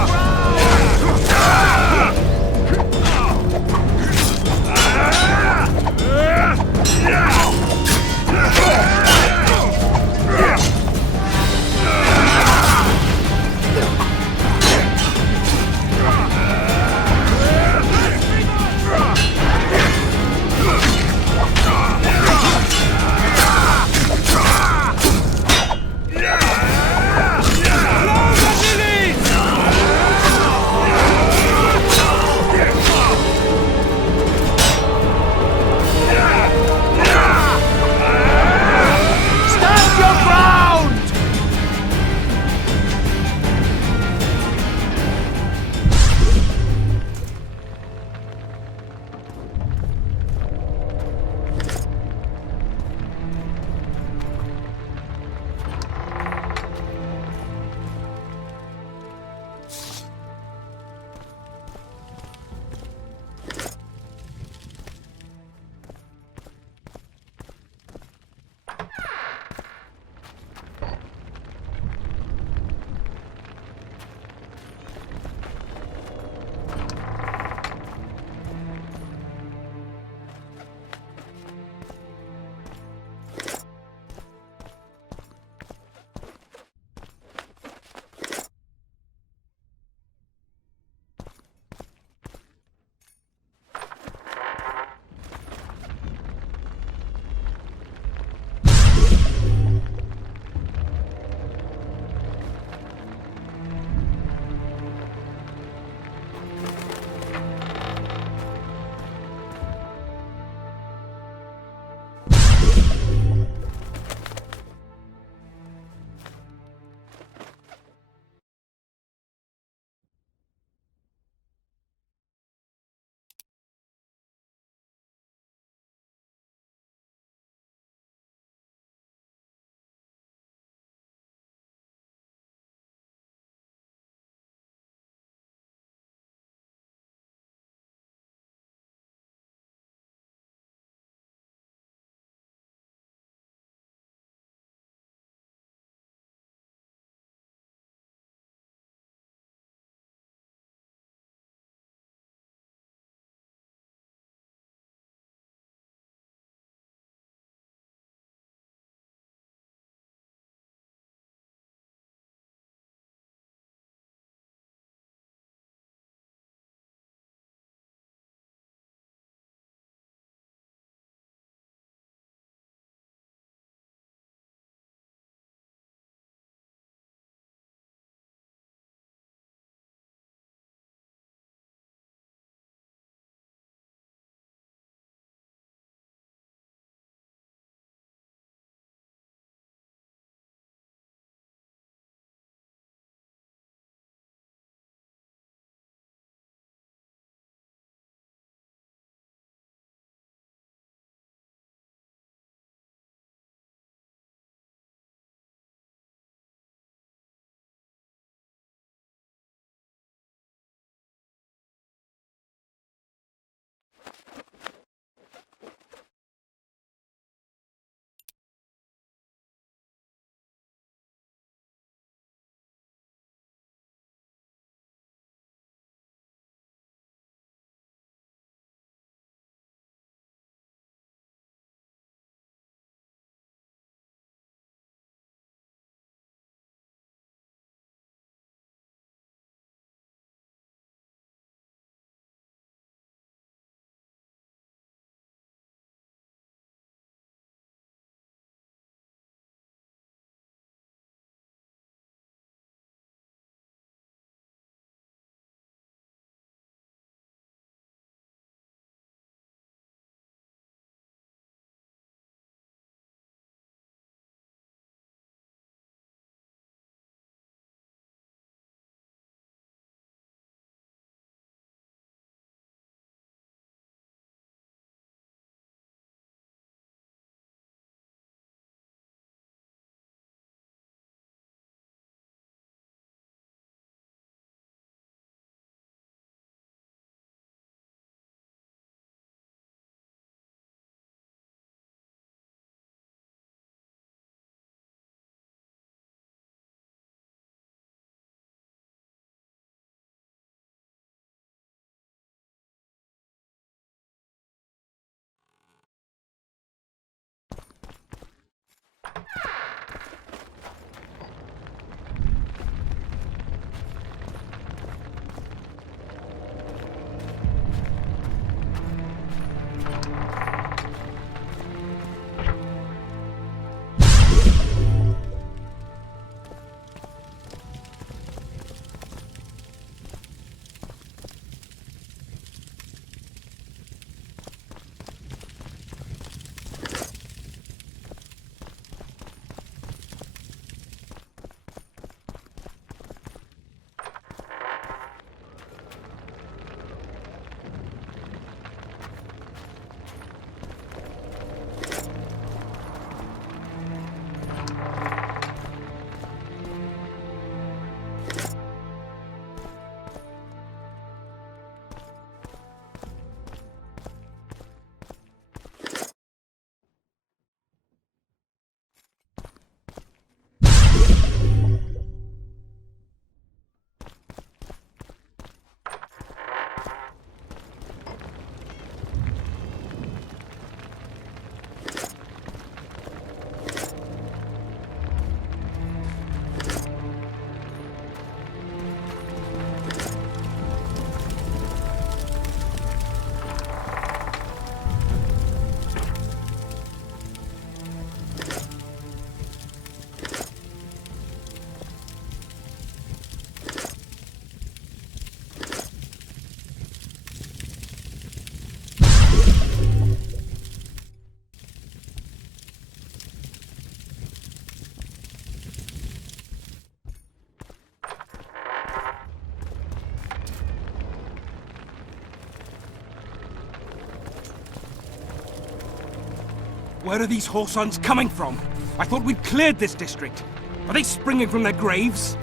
Where are these whoresons coming from? I thought we'd cleared this district. Are they springing from their graves?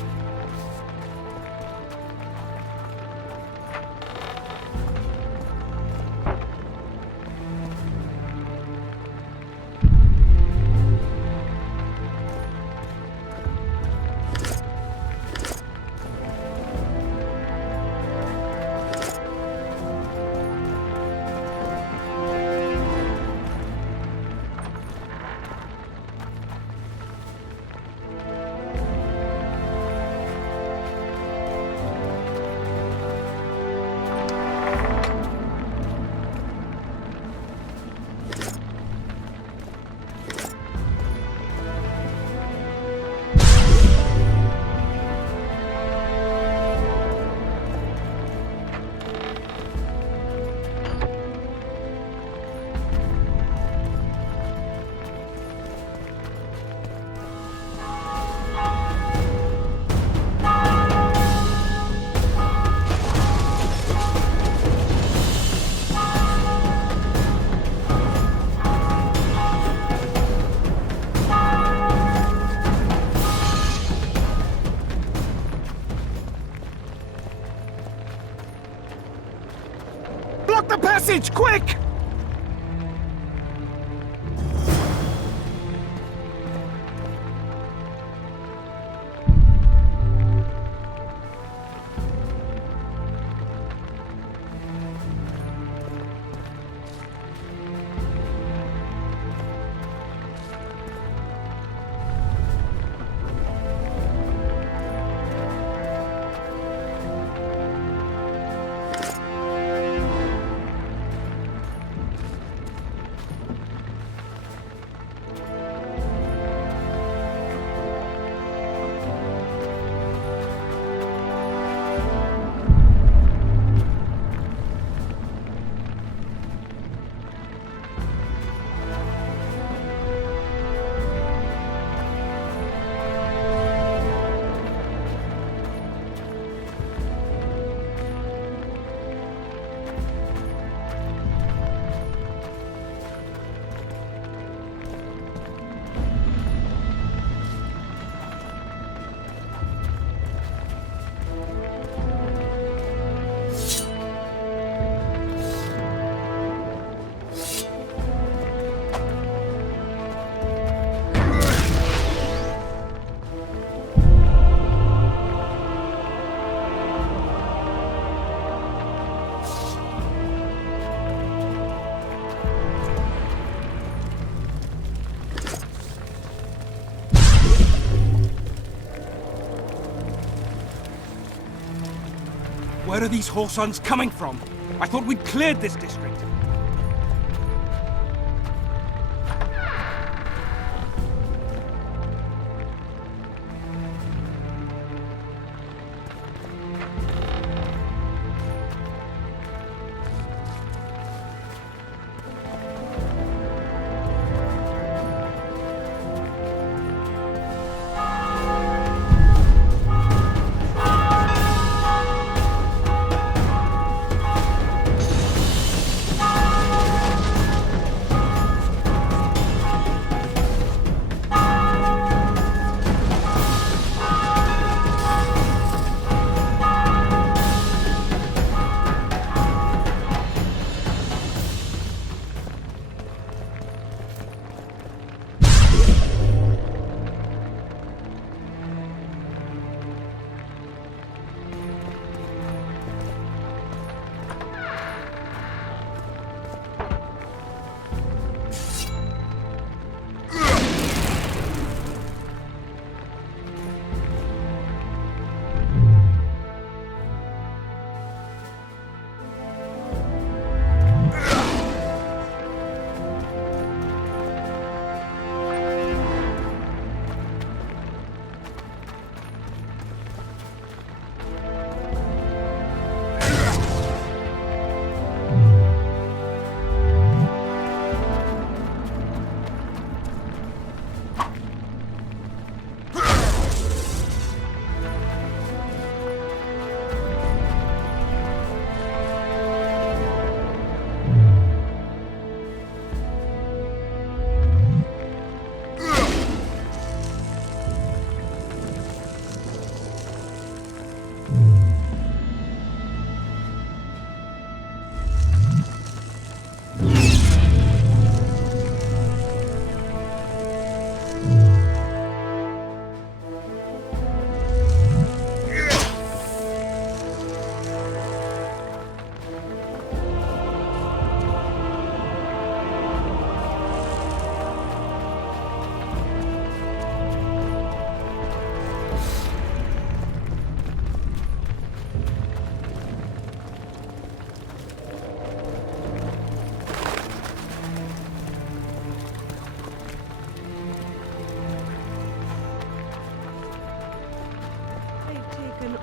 Block the passage, quick! Where are these whoresons coming from? I thought we'd cleared this district.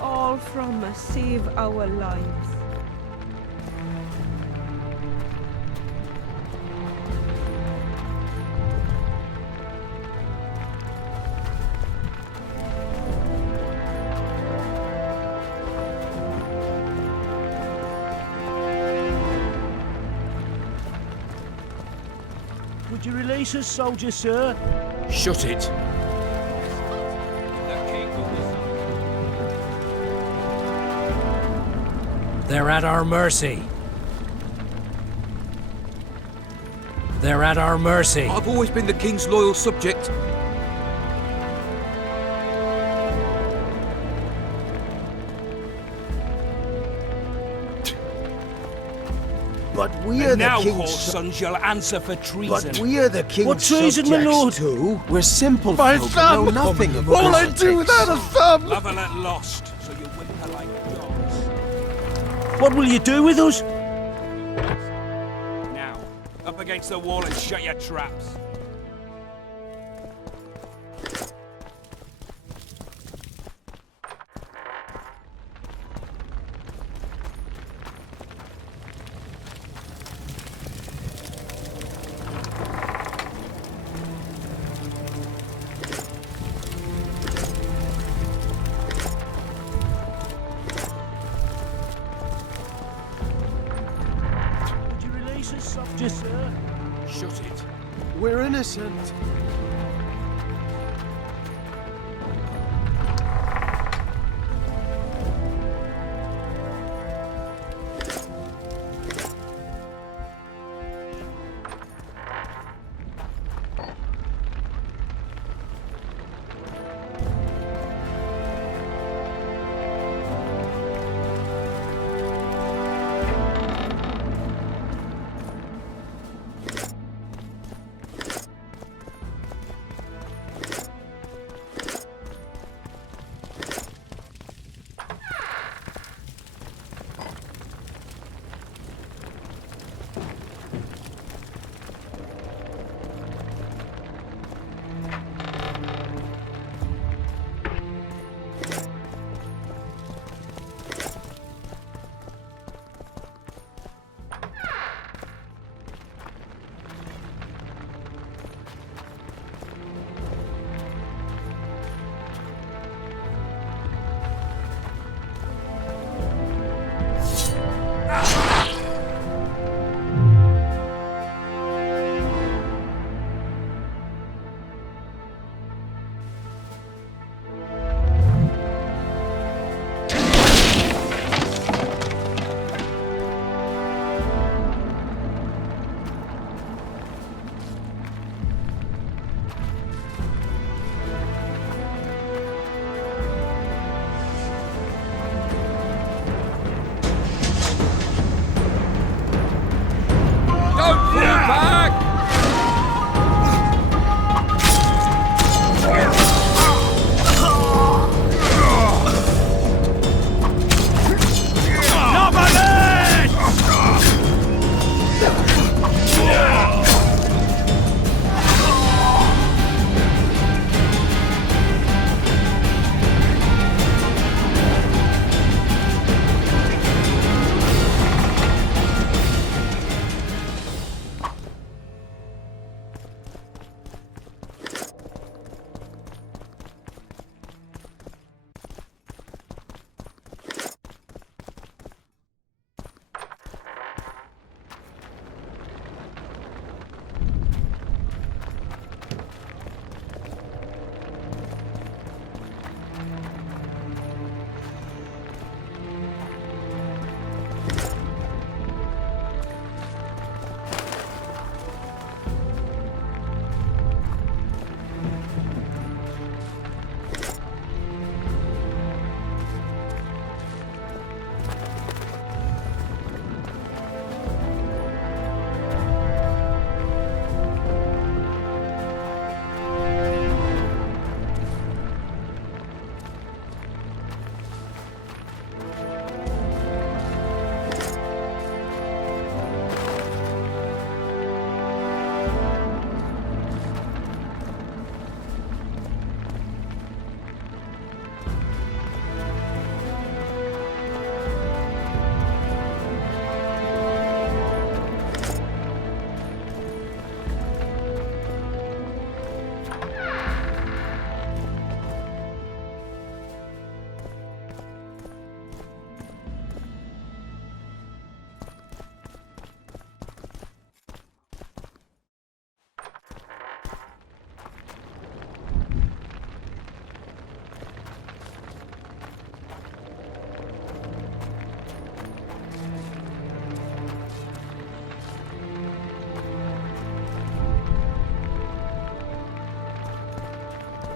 all from us, save our lives. Would you release us, soldier, sir? Shut it. They're at our mercy. They're at our mercy. I've always been the king's loyal subject. But we are And the now, king's horse sons, you'll answer for treason. But we are the king's What treason, my subjects lord? too. We're simple My folk, thumb! know nothing of All I politics. do without a thumb! Love and let lost, so you whimper like dogs. What will you do with us? Now, up against the wall and shut your traps. Would you release us, soldier, sir? Shut it. We're innocent.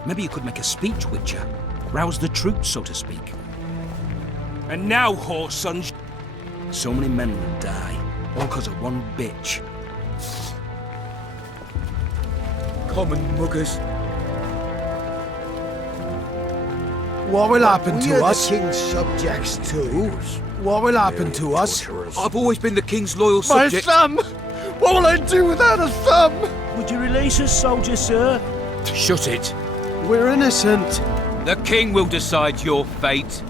Maybe you could make a speech, Witcher. Rouse the troops, so to speak. And now, whore sons, so many men will die, all because of one bitch. Common muggers. What will happen to We're us? the king's subjects too. What will happen to us? I've always been the king's loyal My subject. thumb! What will I do without a thumb? Would you release us, soldier, sir? Shut it. We're innocent. The king will decide your fate.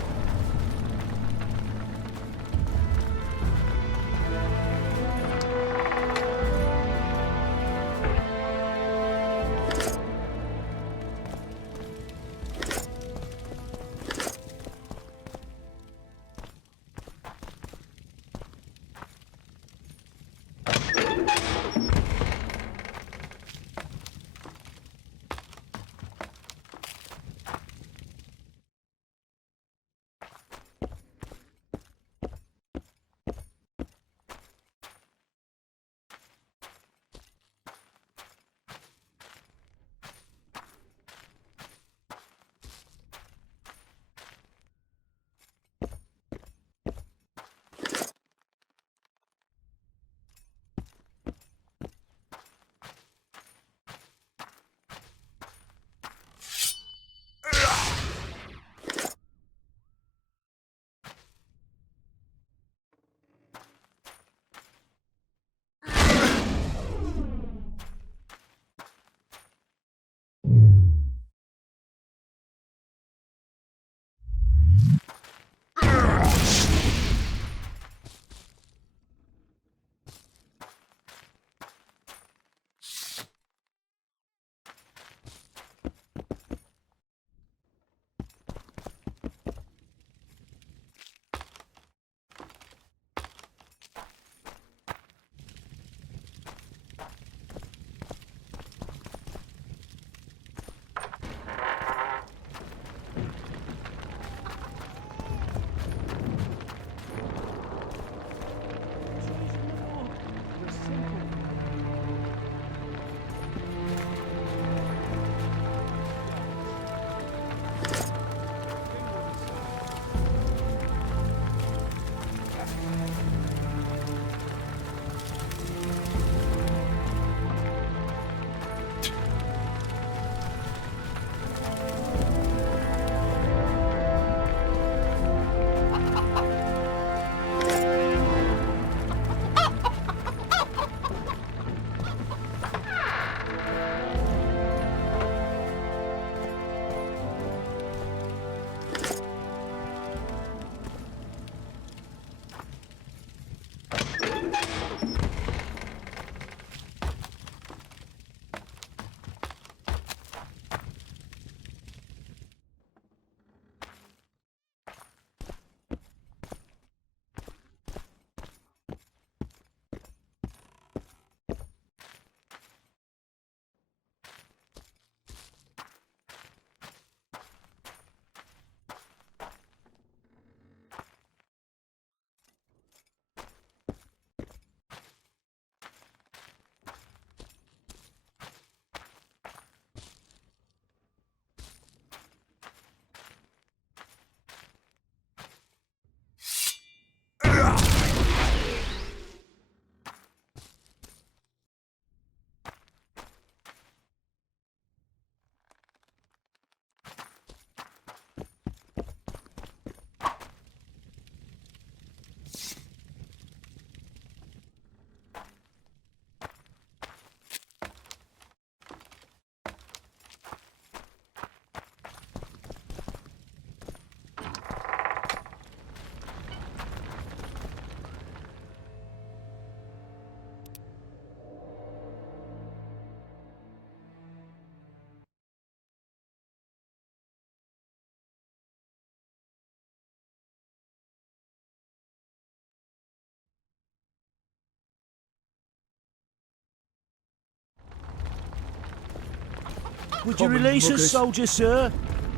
Would you release us, soldier, sir?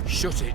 Shut it.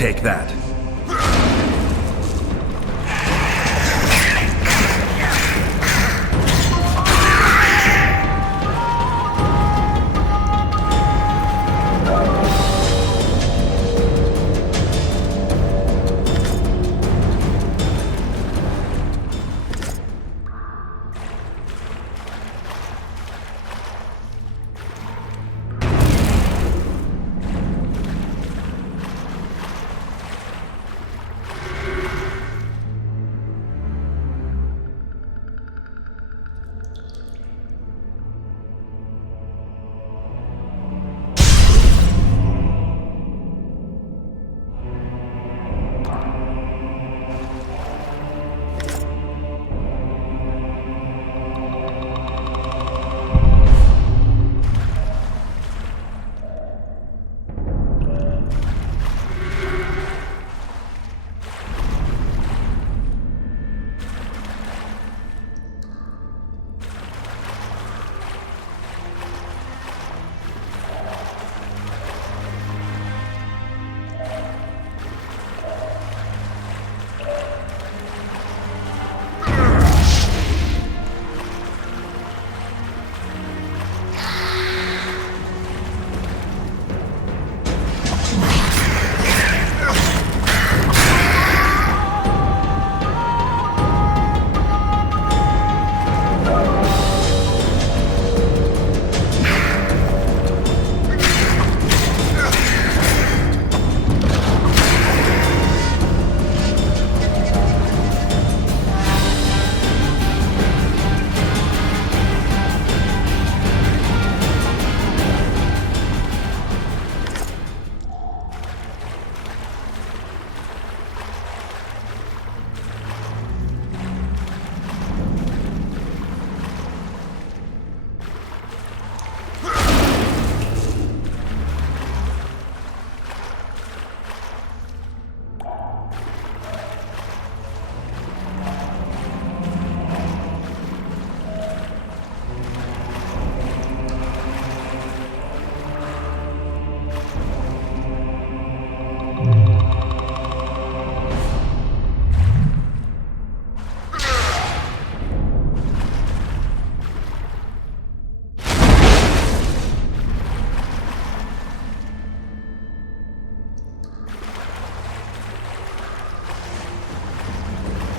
Take that.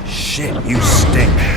Shit, you stink.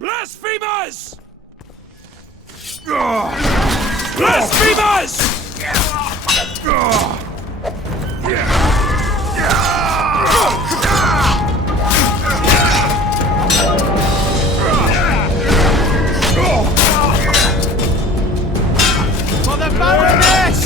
Blasphemers! Blasphemers! For the Baroness!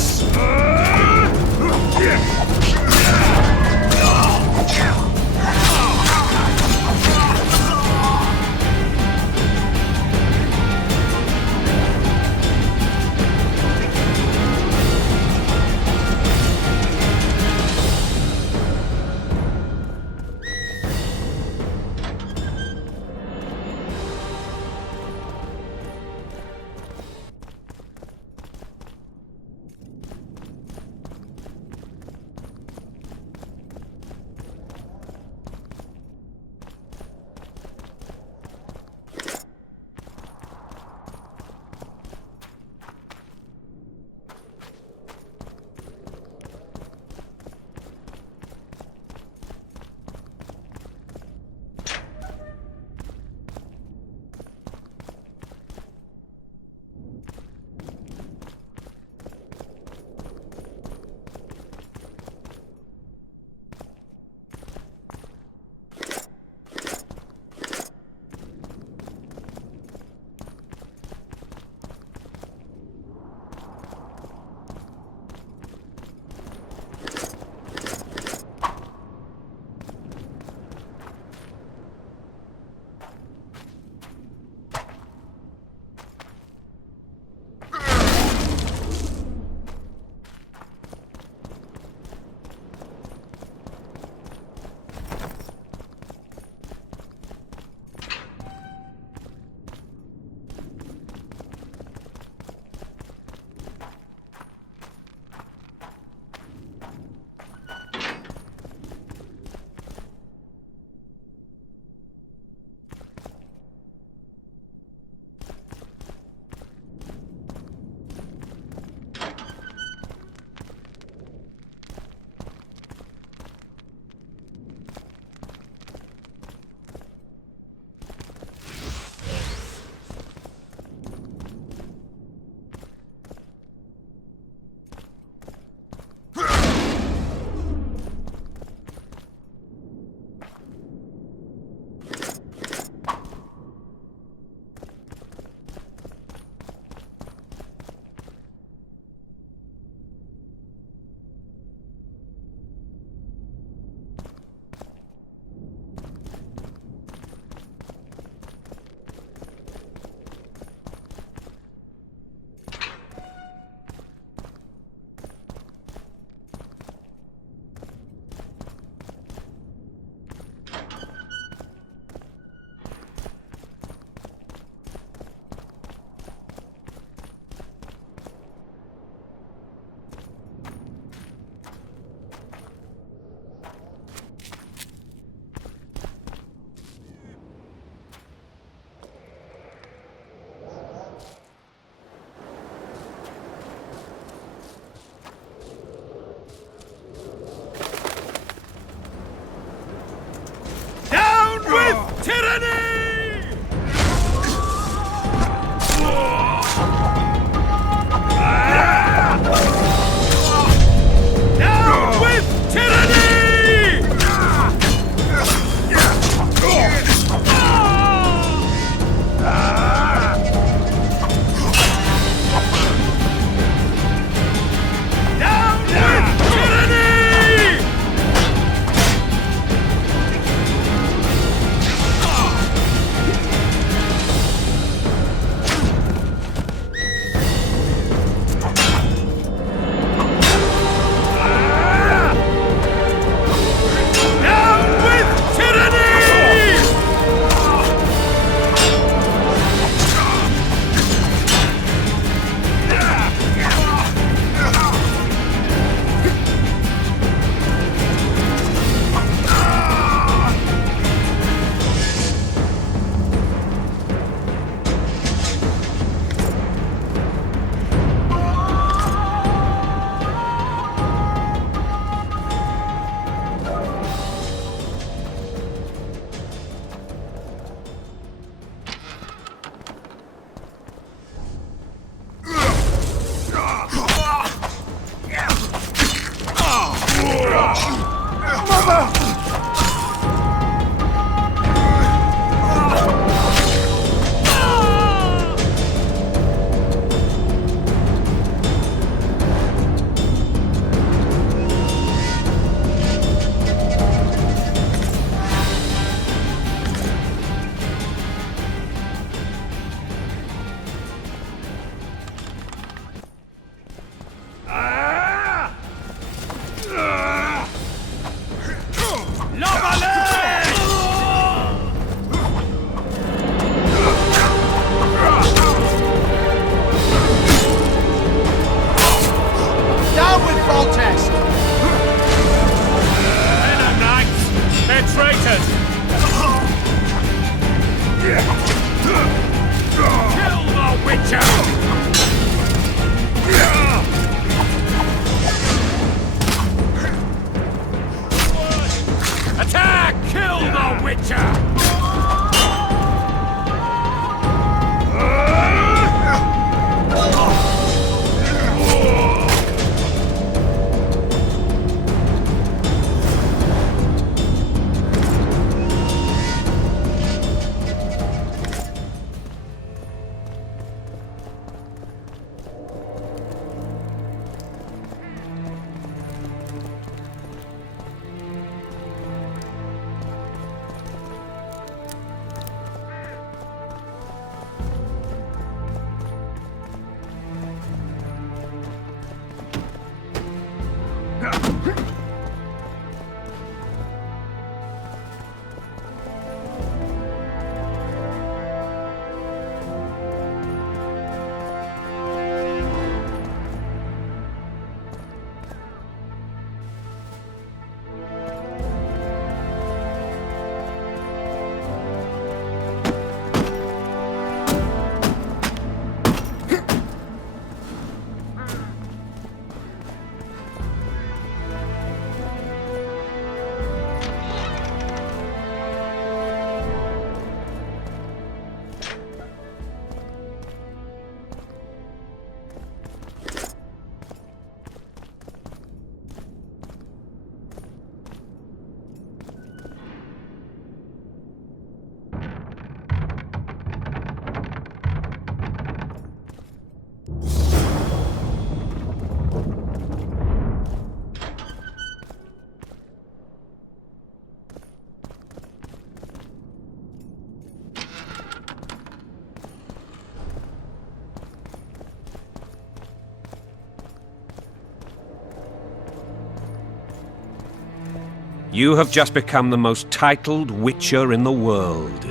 You have just become the most titled witcher in the world.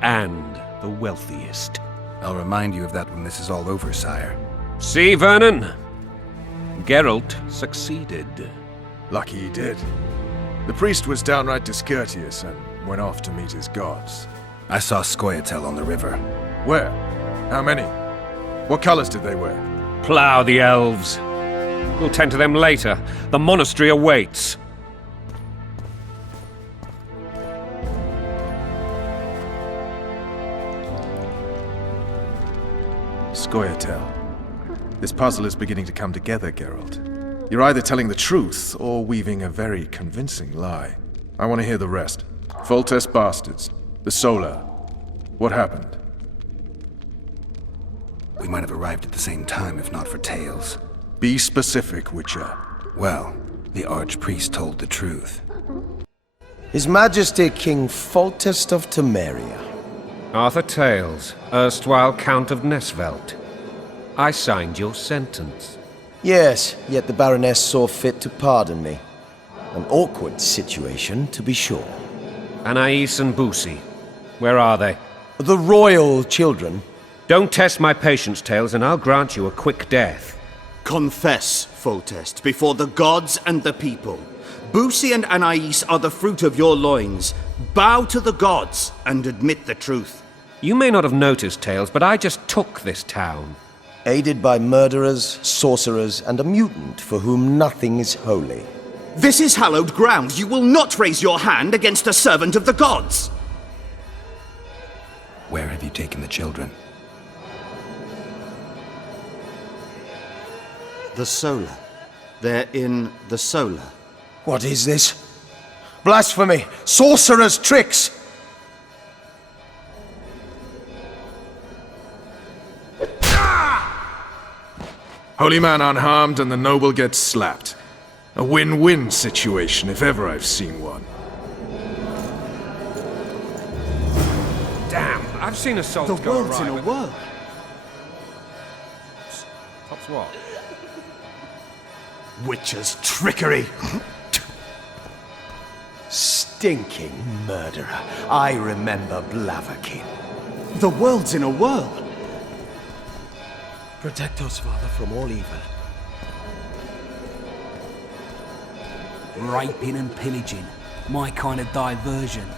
And the wealthiest. I'll remind you of that when this is all over, sire. See, Vernon? Geralt succeeded. Lucky he did. The priest was downright discourteous and went off to meet his gods. I saw Scoia'tael on the river. Where? How many? What colors did they wear? Plough the elves. We'll tend to them later. The monastery awaits. Scoia'tael. This puzzle is beginning to come together, Geralt. You're either telling the truth or weaving a very convincing lie. I want to hear the rest. Foltest bastards. The Solar. What happened? We might have arrived at the same time if not for tales. Be specific, Witcher. Well, the Archpriest told the truth. His Majesty King Foltest of Temeria. Arthur Tales, erstwhile Count of Nesvelt. I signed your sentence. Yes, yet the Baroness saw fit to pardon me. An awkward situation, to be sure. Anais and Boussy, where are they? The royal children. Don't test my patience, Tales, and I'll grant you a quick death. Confess, Foltest, before the gods and the people. Boussy and Anais are the fruit of your loins. Bow to the gods and admit the truth. You may not have noticed, Tales, but I just took this town. Aided by murderers, sorcerers, and a mutant for whom nothing is holy. This is hallowed ground. You will not raise your hand against a servant of the gods. Where have you taken the children? The Solar. They're in the Solar. What is this? Blasphemy! Sorcerer's tricks! Holy man unharmed and the noble gets slapped. A win-win situation, if ever I've seen one. Damn, I've seen assaults The go world's in awry a with- whirl. Tops what? Witcher's trickery. Stinking murderer. I remember Blaviken. The world's in a whirl. Protect us, Father, from all evil. Raping and pillaging. My kind of diversion.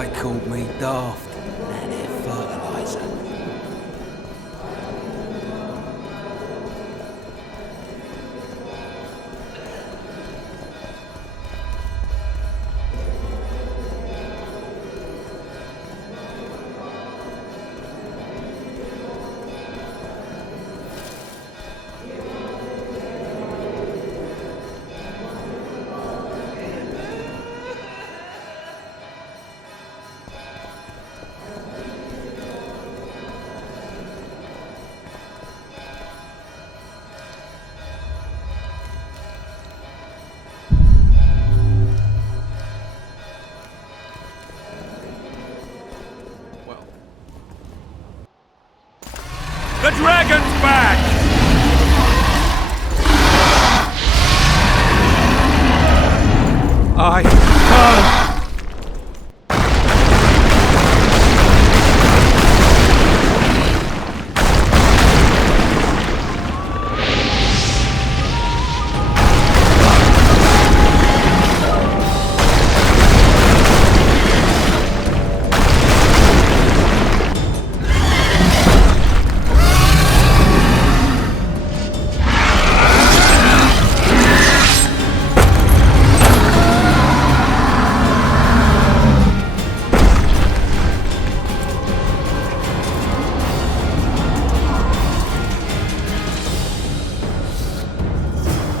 They called me daft. Now they're fertilizer. The dragon's back! I can't.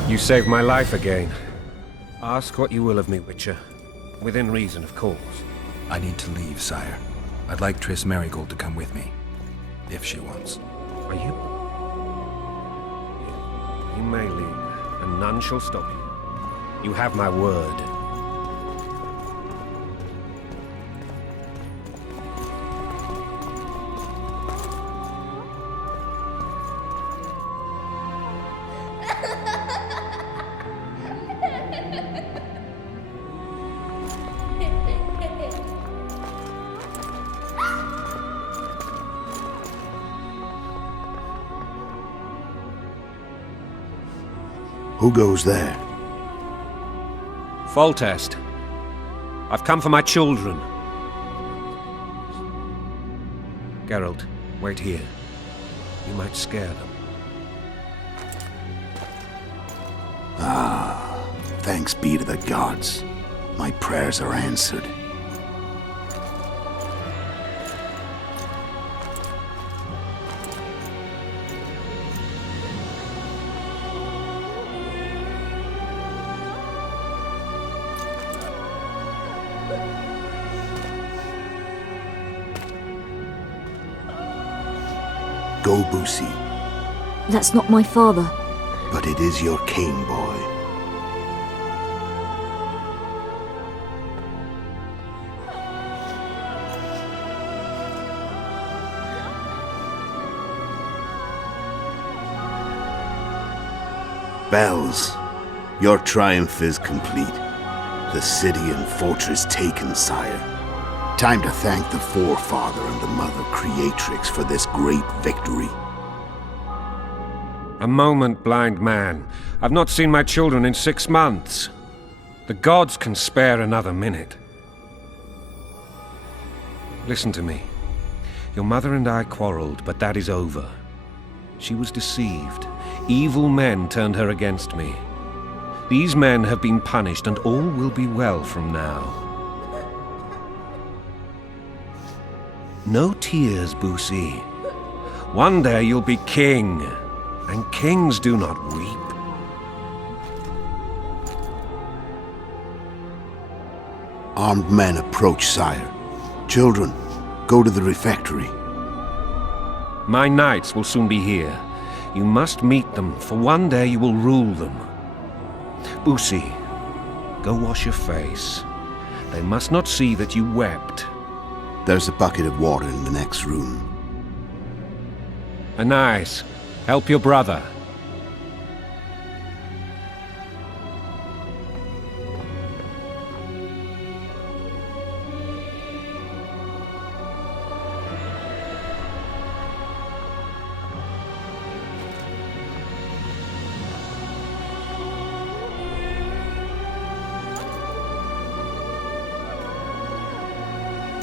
You saved my life again. Ask what you will of me, Witcher. Within reason, of course. I need to leave, sire. I'd like Triss Merigold to come with me, if she wants. Are you? You may leave, and none shall stop you. You have my word. Who goes there? Foltest. I've come for my children. Geralt, wait here. You might scare them. Ah, thanks be to the gods. My prayers are answered. Go, Boosie. That's not my father. But it is your king, boy. Bells, your triumph is complete. The city and fortress taken, sire. Time to thank the Forefather and the Mother Creatrix for this great victory. A moment, blind man. I've not seen my children in 6 months. The gods can spare another minute. Listen to me. Your mother and I quarreled, but that is over. She was deceived. Evil men turned her against me. These men have been punished, and all will be well from now. No tears, Boosie. One day you'll be king, and kings do not weep. Armed men approach, sire. Children, go to the refectory. My knights will soon be here. You must meet them, for one day you will rule them. Boosie, go wash your face. They must not see that you wept. There's a bucket of water in the next room. Anais, help your brother.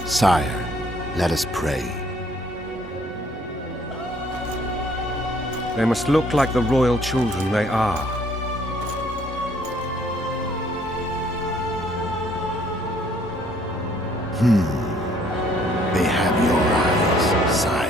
Sire, let us pray. They must look like the royal children they are. They have your eyes, sire.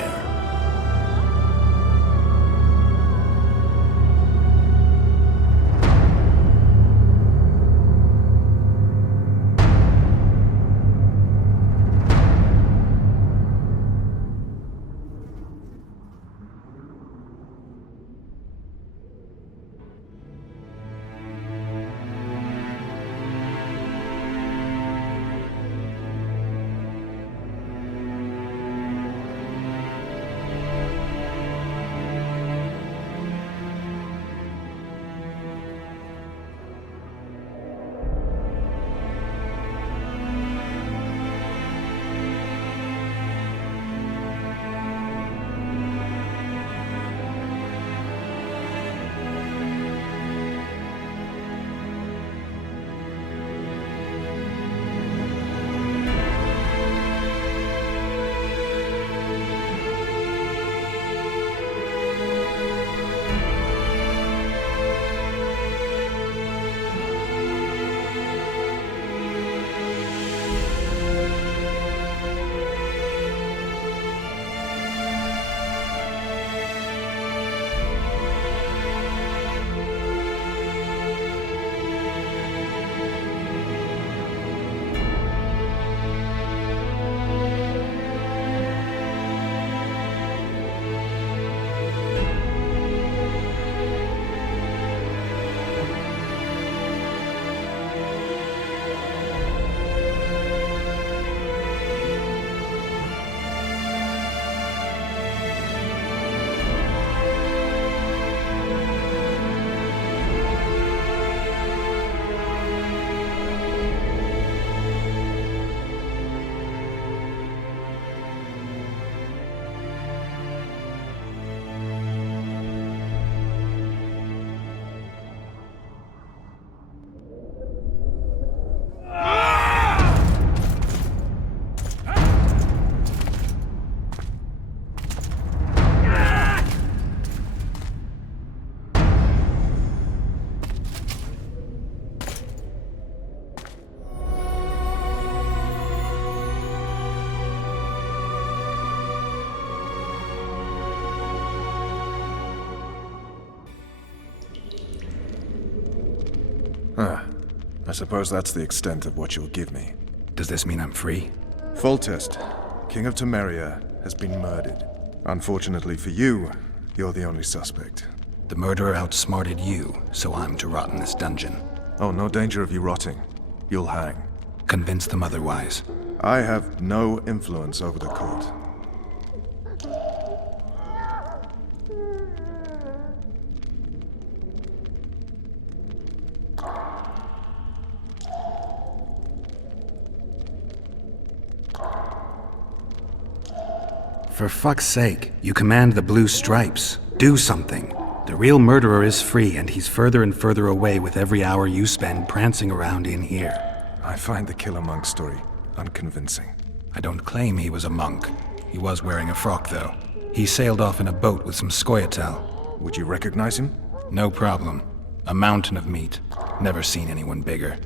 I suppose that's the extent of what you'll give me. Does this mean I'm free? Foltest, King of Temeria, has been murdered. Unfortunately for you, you're the only suspect. The murderer outsmarted you, so I'm to rot in this dungeon. Oh, no danger of you rotting. You'll hang. Convince them otherwise. I have no influence over the court. For fuck's sake, you command the blue stripes. Do something. The real murderer is free, and he's further and further away with every hour you spend prancing around in here. I find the Killer Monk story unconvincing. I don't claim he was a monk. He was wearing a frock, though. He sailed off in a boat with some Scoia'tael. Would you recognize him? No problem. A mountain of meat. Never seen anyone bigger.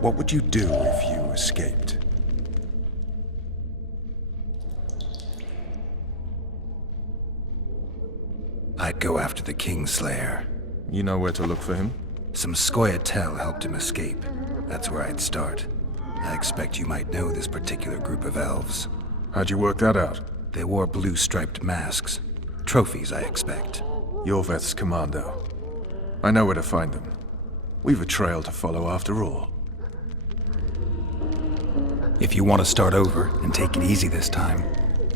What would you do if you escaped? I'd go after the Kingslayer. You know where to look for him? Some Scoia'tael helped him escape. That's where I'd start. I expect you might know this particular group of elves. How'd you work that out? They wore blue-striped masks. Trophies, I expect. Yorveth's commando. I know where to find them. We've a trail to follow after all. If you want to start over and take it easy this time,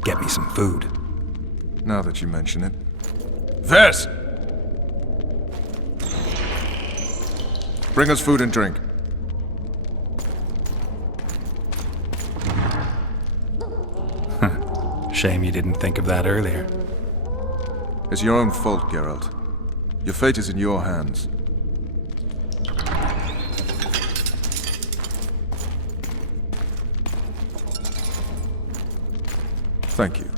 get me some food. Now that you mention it. Vers! Bring us food and drink. Shame you didn't think of that earlier. It's your own fault, Geralt. Your fate is in your hands. Thank you.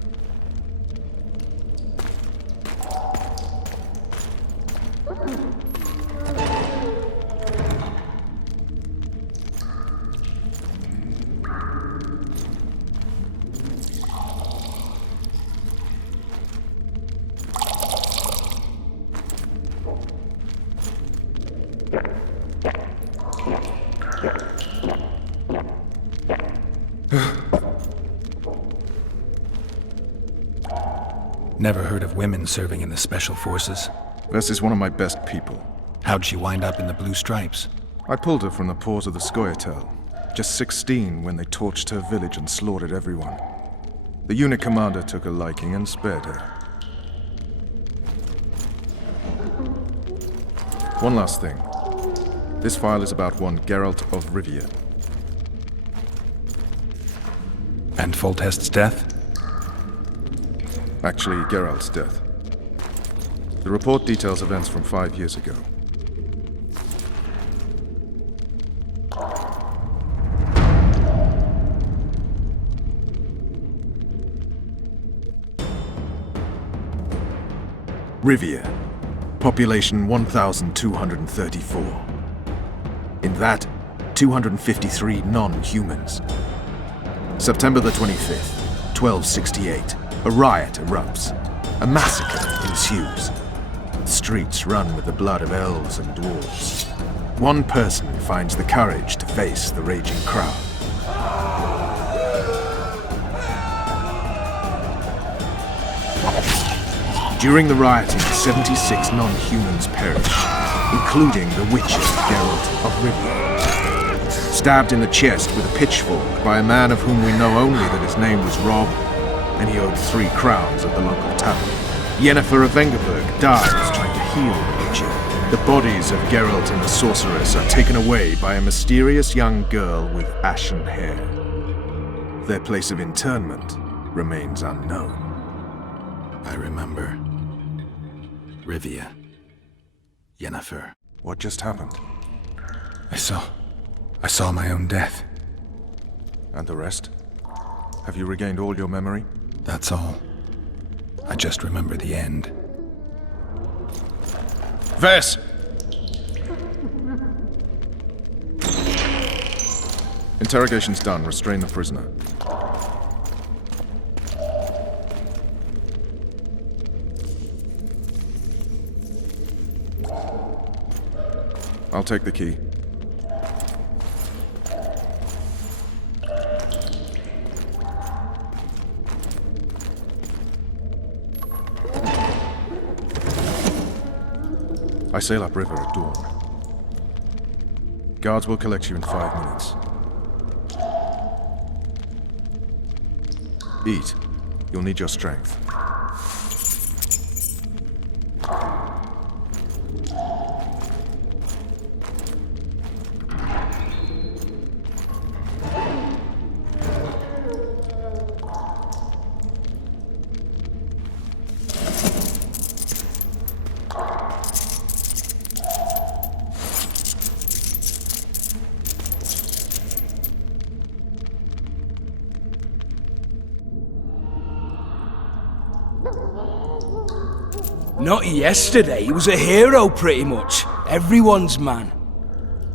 Never heard of women serving in the Special Forces. This is one of my best people. How'd she wind up in the Blue Stripes? I pulled her from the paws of the Scoia'tael. Just 16 when they torched her village and slaughtered everyone. The unit commander took a liking and spared her. One last thing. This file is about one Geralt of Rivia. And Foltest's death? Actually, Geralt's death. The report details events from 5 years ago. Rivia. Population 1,234. In that, 253 non-humans. September the 25th, 1268. A riot erupts. A massacre ensues. The streets run with the blood of elves and dwarves. One person finds the courage to face the raging crowd. During the rioting, 76 non-humans perish, including the Witcher, Geralt of Rivia. Stabbed in the chest with a pitchfork by a man of whom we know only that his name was Rob, and he owed 3 crowns at the local tavern. Yennefer of Vengerberg dies trying to heal the Witcher. The bodies of Geralt and the sorceress are taken away by a mysterious young girl with ashen hair. Their place of internment remains unknown. I remember. Rivia. Yennefer. What just happened? I saw my own death. And the rest? Have you regained all your memory? That's all. I just remember the end. Vess! Interrogation's done. Restrain the prisoner. I'll take the key. I sail upriver at dawn. Guards will collect you in 5 minutes. Eat. You'll need your strength. Not yesterday, he was a hero pretty much. Everyone's man.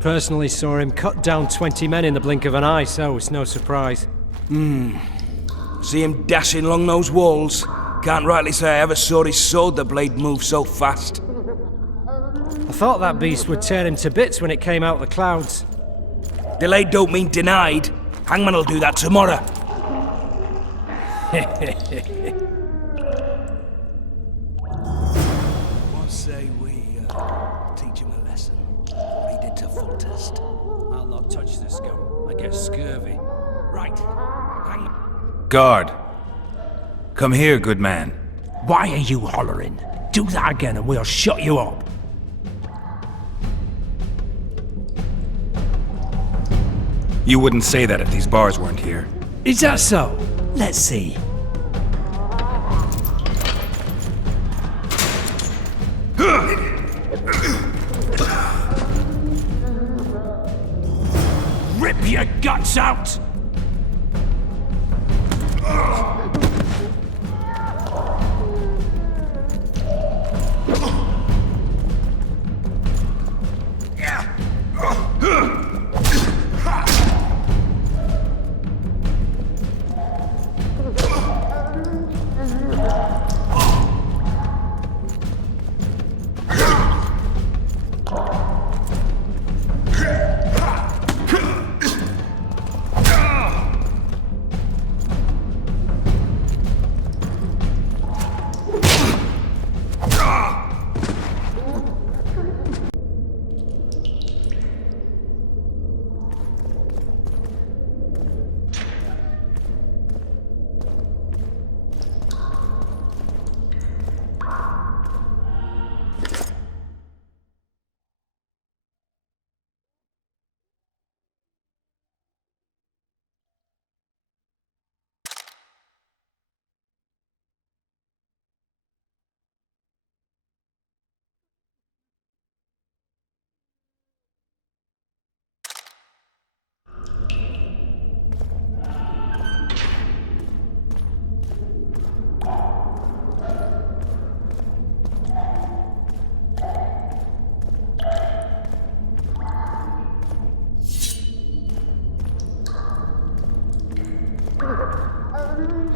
Personally saw him cut down 20 men in the blink of an eye, so it's no surprise. See him dashing along those walls. Can't rightly say I ever saw his sword the blade move so fast. I thought that beast would tear him to bits when it came out of the clouds. Delayed don't mean denied. Hangman'll do that tomorrow. What say we teach him a lesson? What he did to Foltest. I'll not touch the scum. I get scurvy. Right. Hangman. Guard. Come here, good man. Why are you hollering? Do that again and we'll shut you up. You wouldn't say that if these bars weren't here. Is that so? Let's see. Rip your guts out!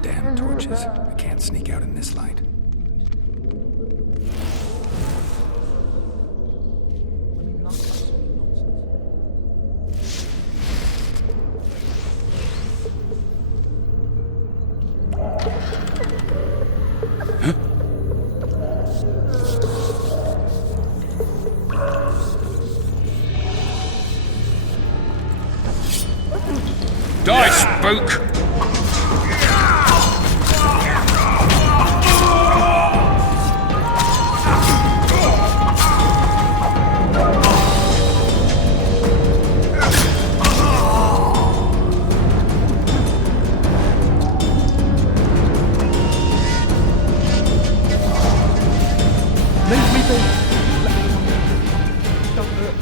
Damn torches. I can't sneak out in this light. Die, spook! Leave me be! Don't hurt.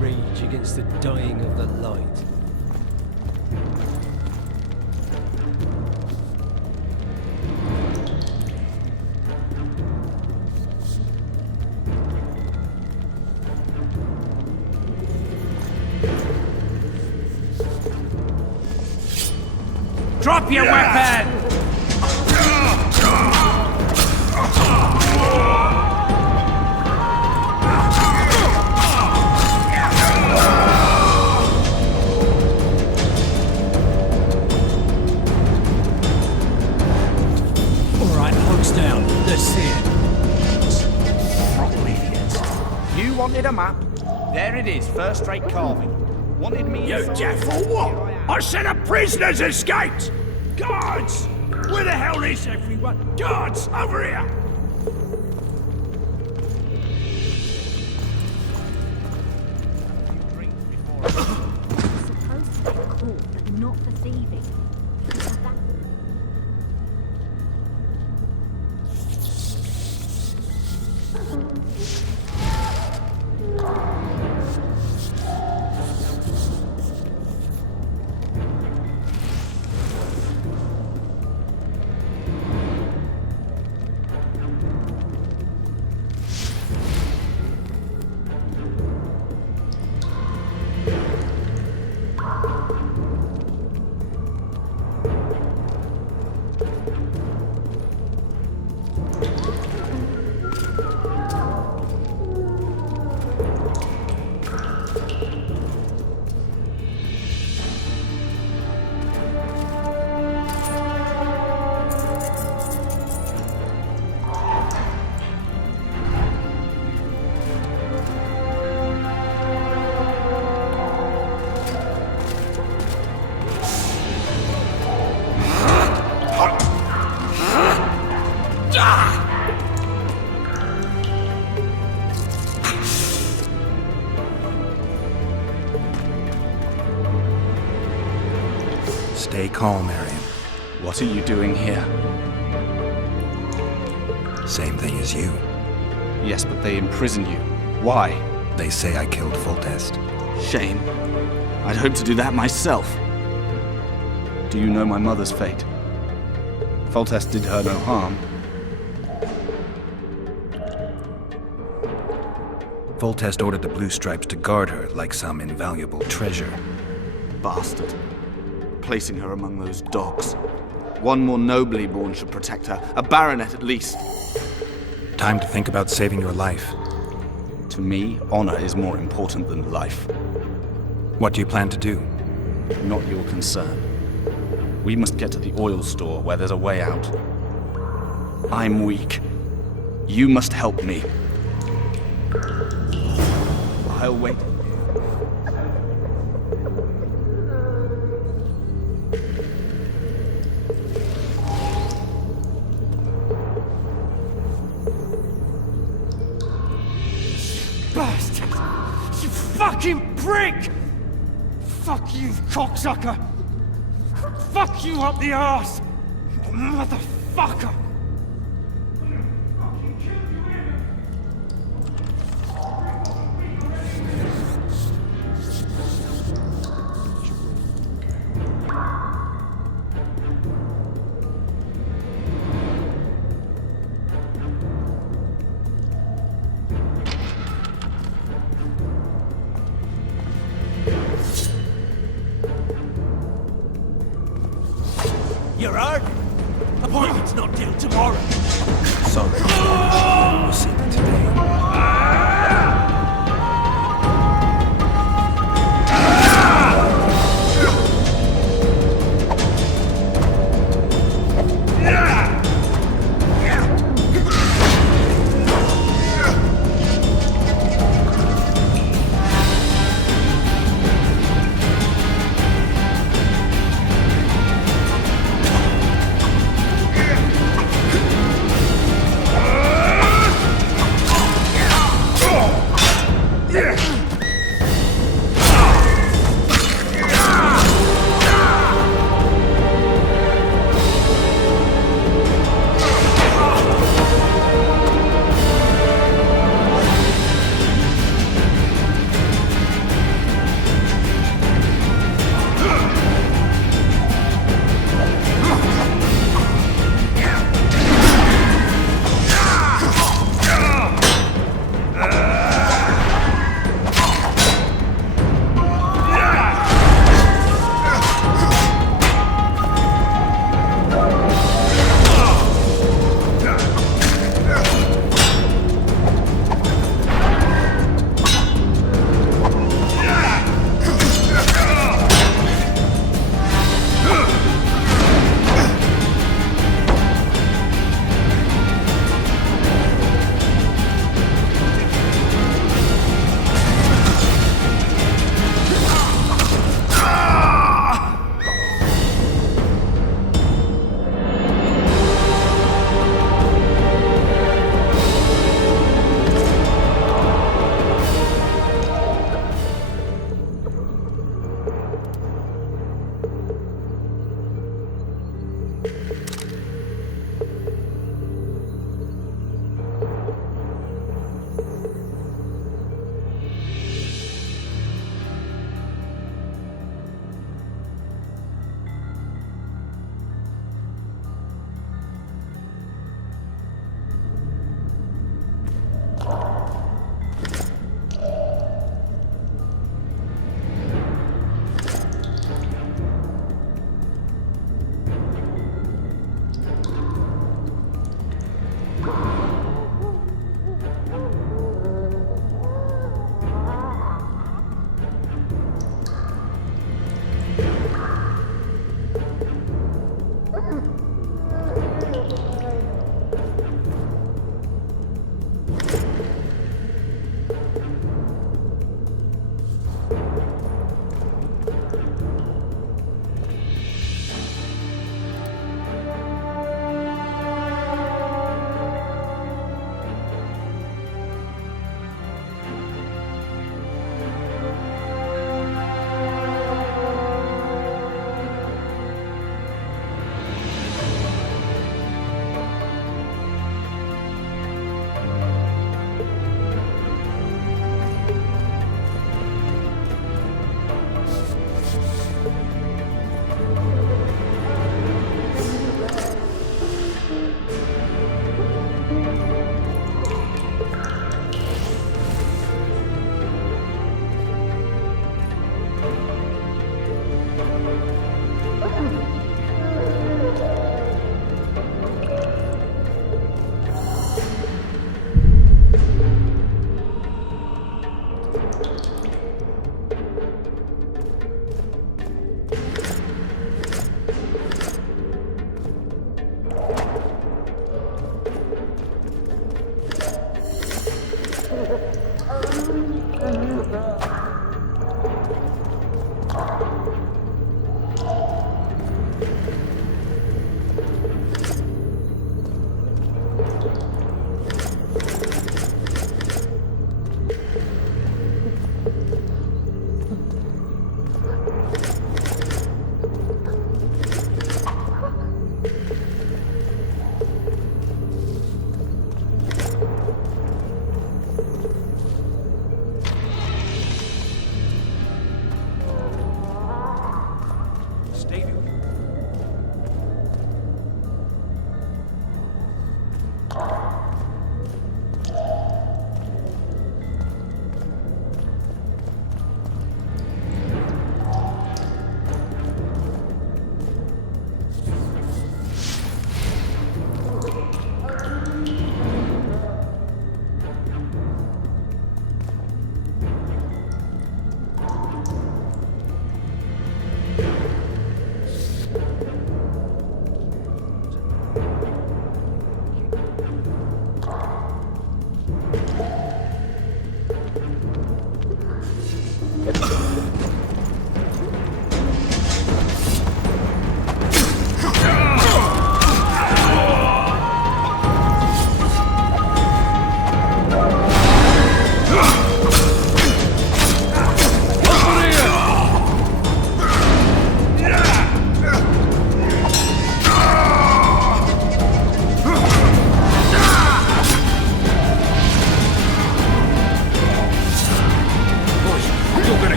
Rage against the dying of the light. Drop your weapon! Down. Let's see it. Rotten idiots. You wanted a map? There it is, first-rate carving. Wanted me You deaf for what? I said a prisoner's escaped! Guards! Where the hell is everyone? Guards, over here! Supposed to get caught, but not for thieving. Stay calm, Arian. What are you doing here? Same thing as you. Yes, but they imprison you. Why? They say I killed Foltest. Shame. I'd hoped to do that myself. Do you know my mother's fate? Foltest did her no harm. Foltest ordered the Blue Stripes to guard her like some invaluable treasure. Bastard. Placing her among those dogs. One more nobly born should protect her. A baronet at least. Time to think about saving your life. To me, honor is more important than life. What do you plan to do? Not your concern. We must get to the oil store where there's a way out. I'm weak. You must help me. I'll wait. Bastard! You fucking prick! Fuck you, cocksucker! Fuck you up the arse! Motherfucker! You're hurt? Appointment's not till tomorrow. Sorry. We'll see them today.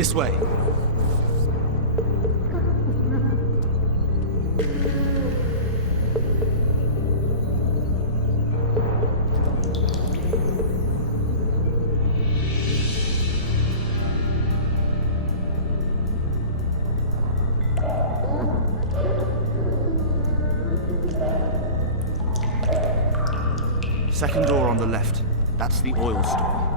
This way. Second door on the left. That's the oil store.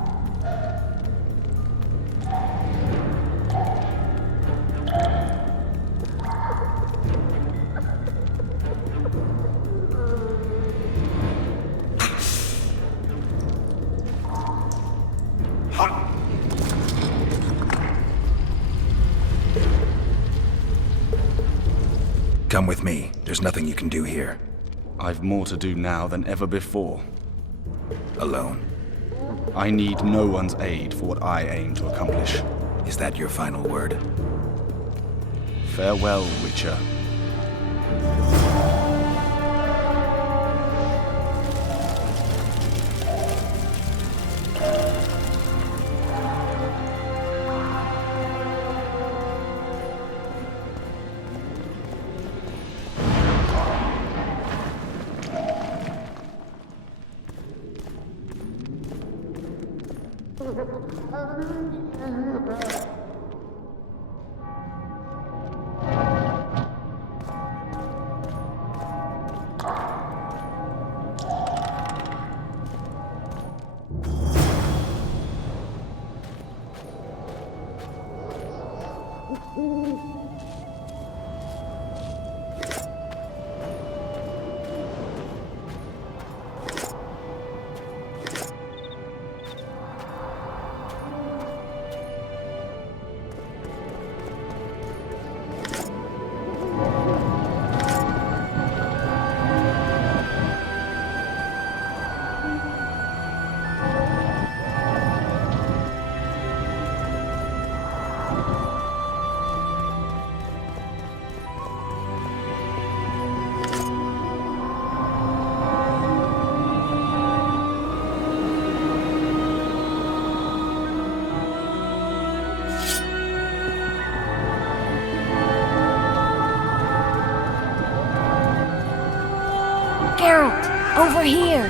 Come with me. There's nothing you can do here. I've more to do now than ever before. Alone. I need no one's aid for what I aim to accomplish. Is that your final word? Farewell, Witcher. Geralt, over here!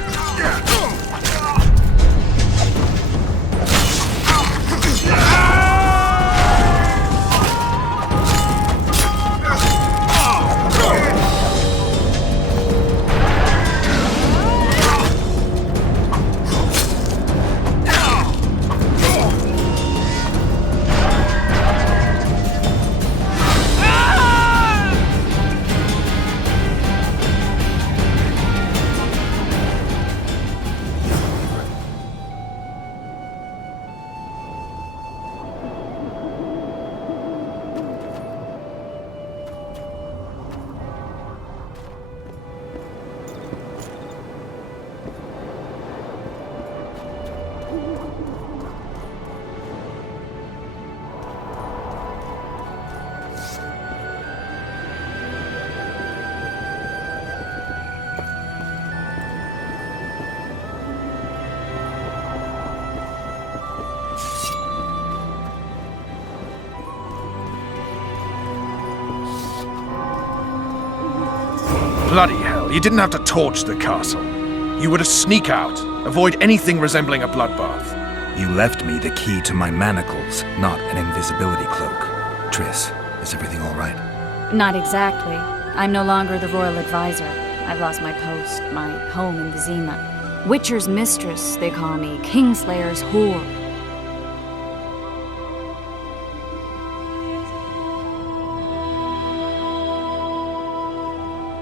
Bloody hell, you didn't have to torch the castle. You were to sneak out, avoid anything resembling a bloodbath. You left me the key to my manacles, not an invisibility cloak. Triss, is everything all right? Not exactly. I'm no longer the royal advisor. I've lost my post, my home in Vizima. Witcher's mistress, they call me. Kingslayer's whore.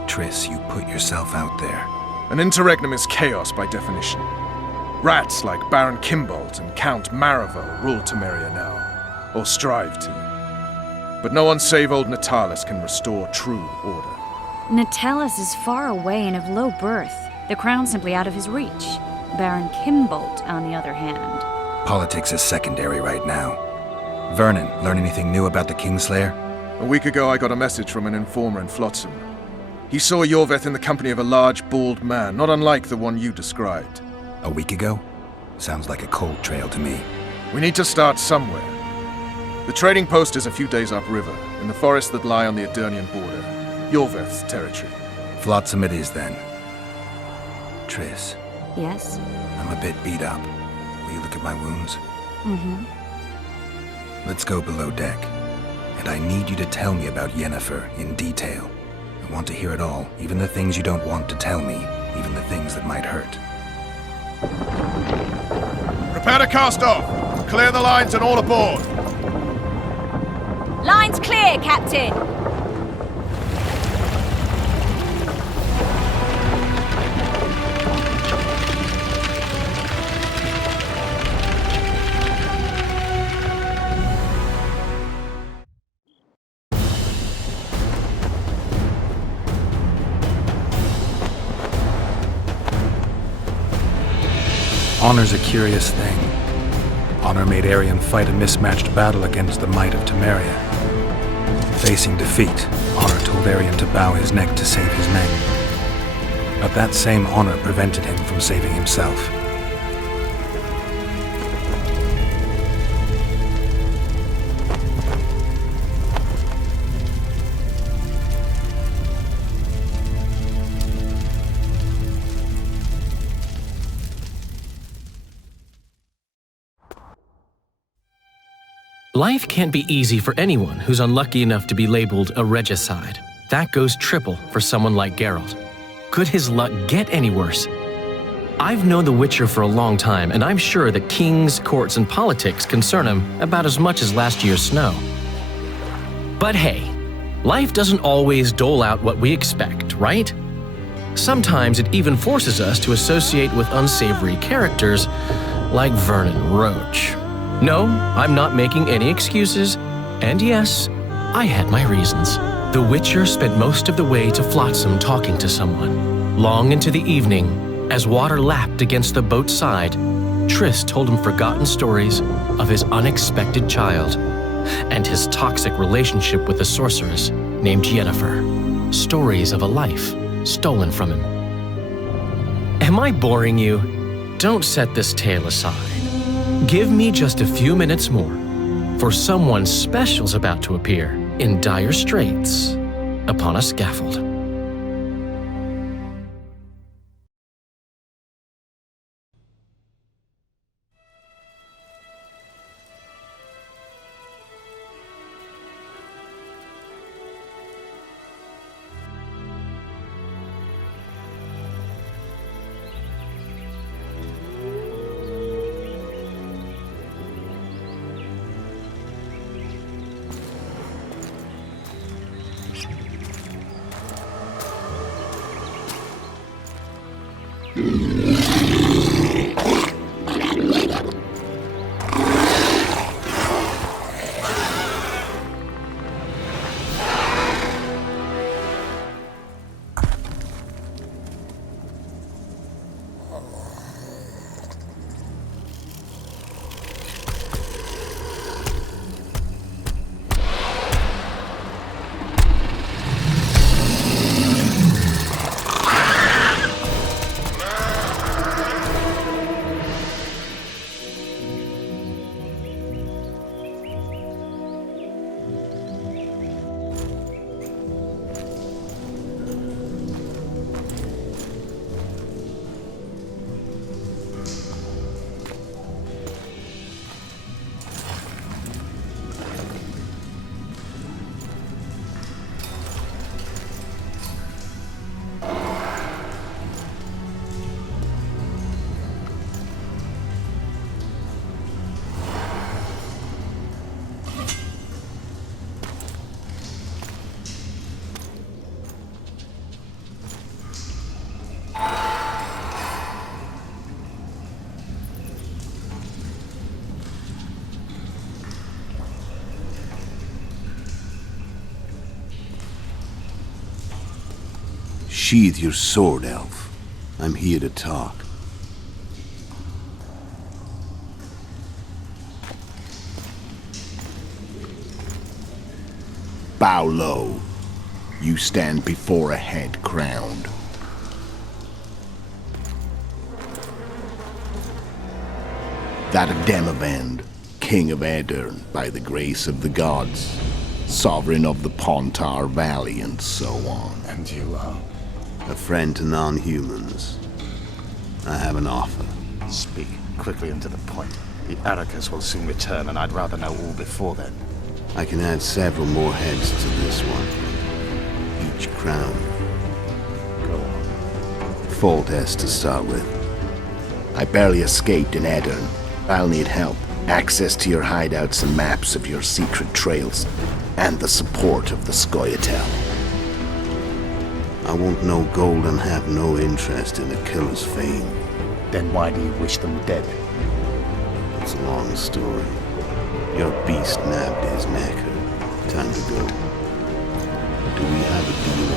Triss, you put yourself out there. An interregnum is chaos by definition. Rats like Baron Kimbolt and Count Maravel rule Temeria now, or strive to. But no one save old Natalis can restore true order. Natalis is far away and of low birth. The crown's simply out of his reach. Baron Kimbolt, on the other hand. Politics is secondary right now. Vernon, learn anything new about the Kingslayer? A week ago I got a message from an informer in Flotsam. He saw Yorveth in the company of a large, bald man, not unlike the one you described. A week ago? Sounds like a cold trail to me. We need to start somewhere. The trading post is a few days upriver, in the forests that lie on the Edirnian border. Yorveth's territory. Flotsam it is, then. Triss, Yes? I'm a bit beat up. Will you look at my wounds? Mm-hmm. Let's go below deck. And I need you to tell me about Yennefer in detail. I want to hear it all, even the things you don't want to tell me, even the things that might hurt. Prepare to cast off! Clear the lines and all aboard! Line's clear, Captain! Honor's a curious thing. Honor made Arion fight a mismatched battle against the might of Temeria. Facing defeat, Honor told Arion to bow his neck to save his men. But that same honor prevented him from saving himself. Life can't be easy for anyone who's unlucky enough to be labeled a regicide. That goes triple for someone like Geralt. Could his luck get any worse? I've known the Witcher for a long time, and I'm sure that kings, courts, and politics concern him about as much as last year's snow. But hey, life doesn't always dole out what we expect, right? Sometimes it even forces us to associate with unsavory characters like Vernon Roach. No, I'm not making any excuses, and yes, I had my reasons. The Witcher spent most of the way to Flotsam talking to someone. Long into the evening, as water lapped against the boat's side, Triss told him forgotten stories of his unexpected child and his toxic relationship with a sorceress named Yennefer. Stories of a life stolen from him. Am I boring you? Don't set this tale aside. Give me just a few minutes more, for someone special's about to appear in dire straits upon a scaffold. Sheathe your sword, elf. I'm here to talk. Bow low. You stand before a head crowned. That of Demavend, King of Aedirn by the grace of the gods, sovereign of the Pontar Valley, and so on. And you are? A friend to non-humans. I have an offer. Speak quickly and to the point. The Arrakis will soon return, and I'd rather know all before then. I can add several more heads to this one. Each crown. Go on. Foltest to start with. I barely escaped in Aedirn. I'll need help. Access to your hideouts and maps of your secret trails, and the support of the Scoia'tael. I won't know gold and have no interest in a killer's fame. Then why do you wish them dead? It's a long story. Your beast nabbed his neck. Time to go. Do we have a deal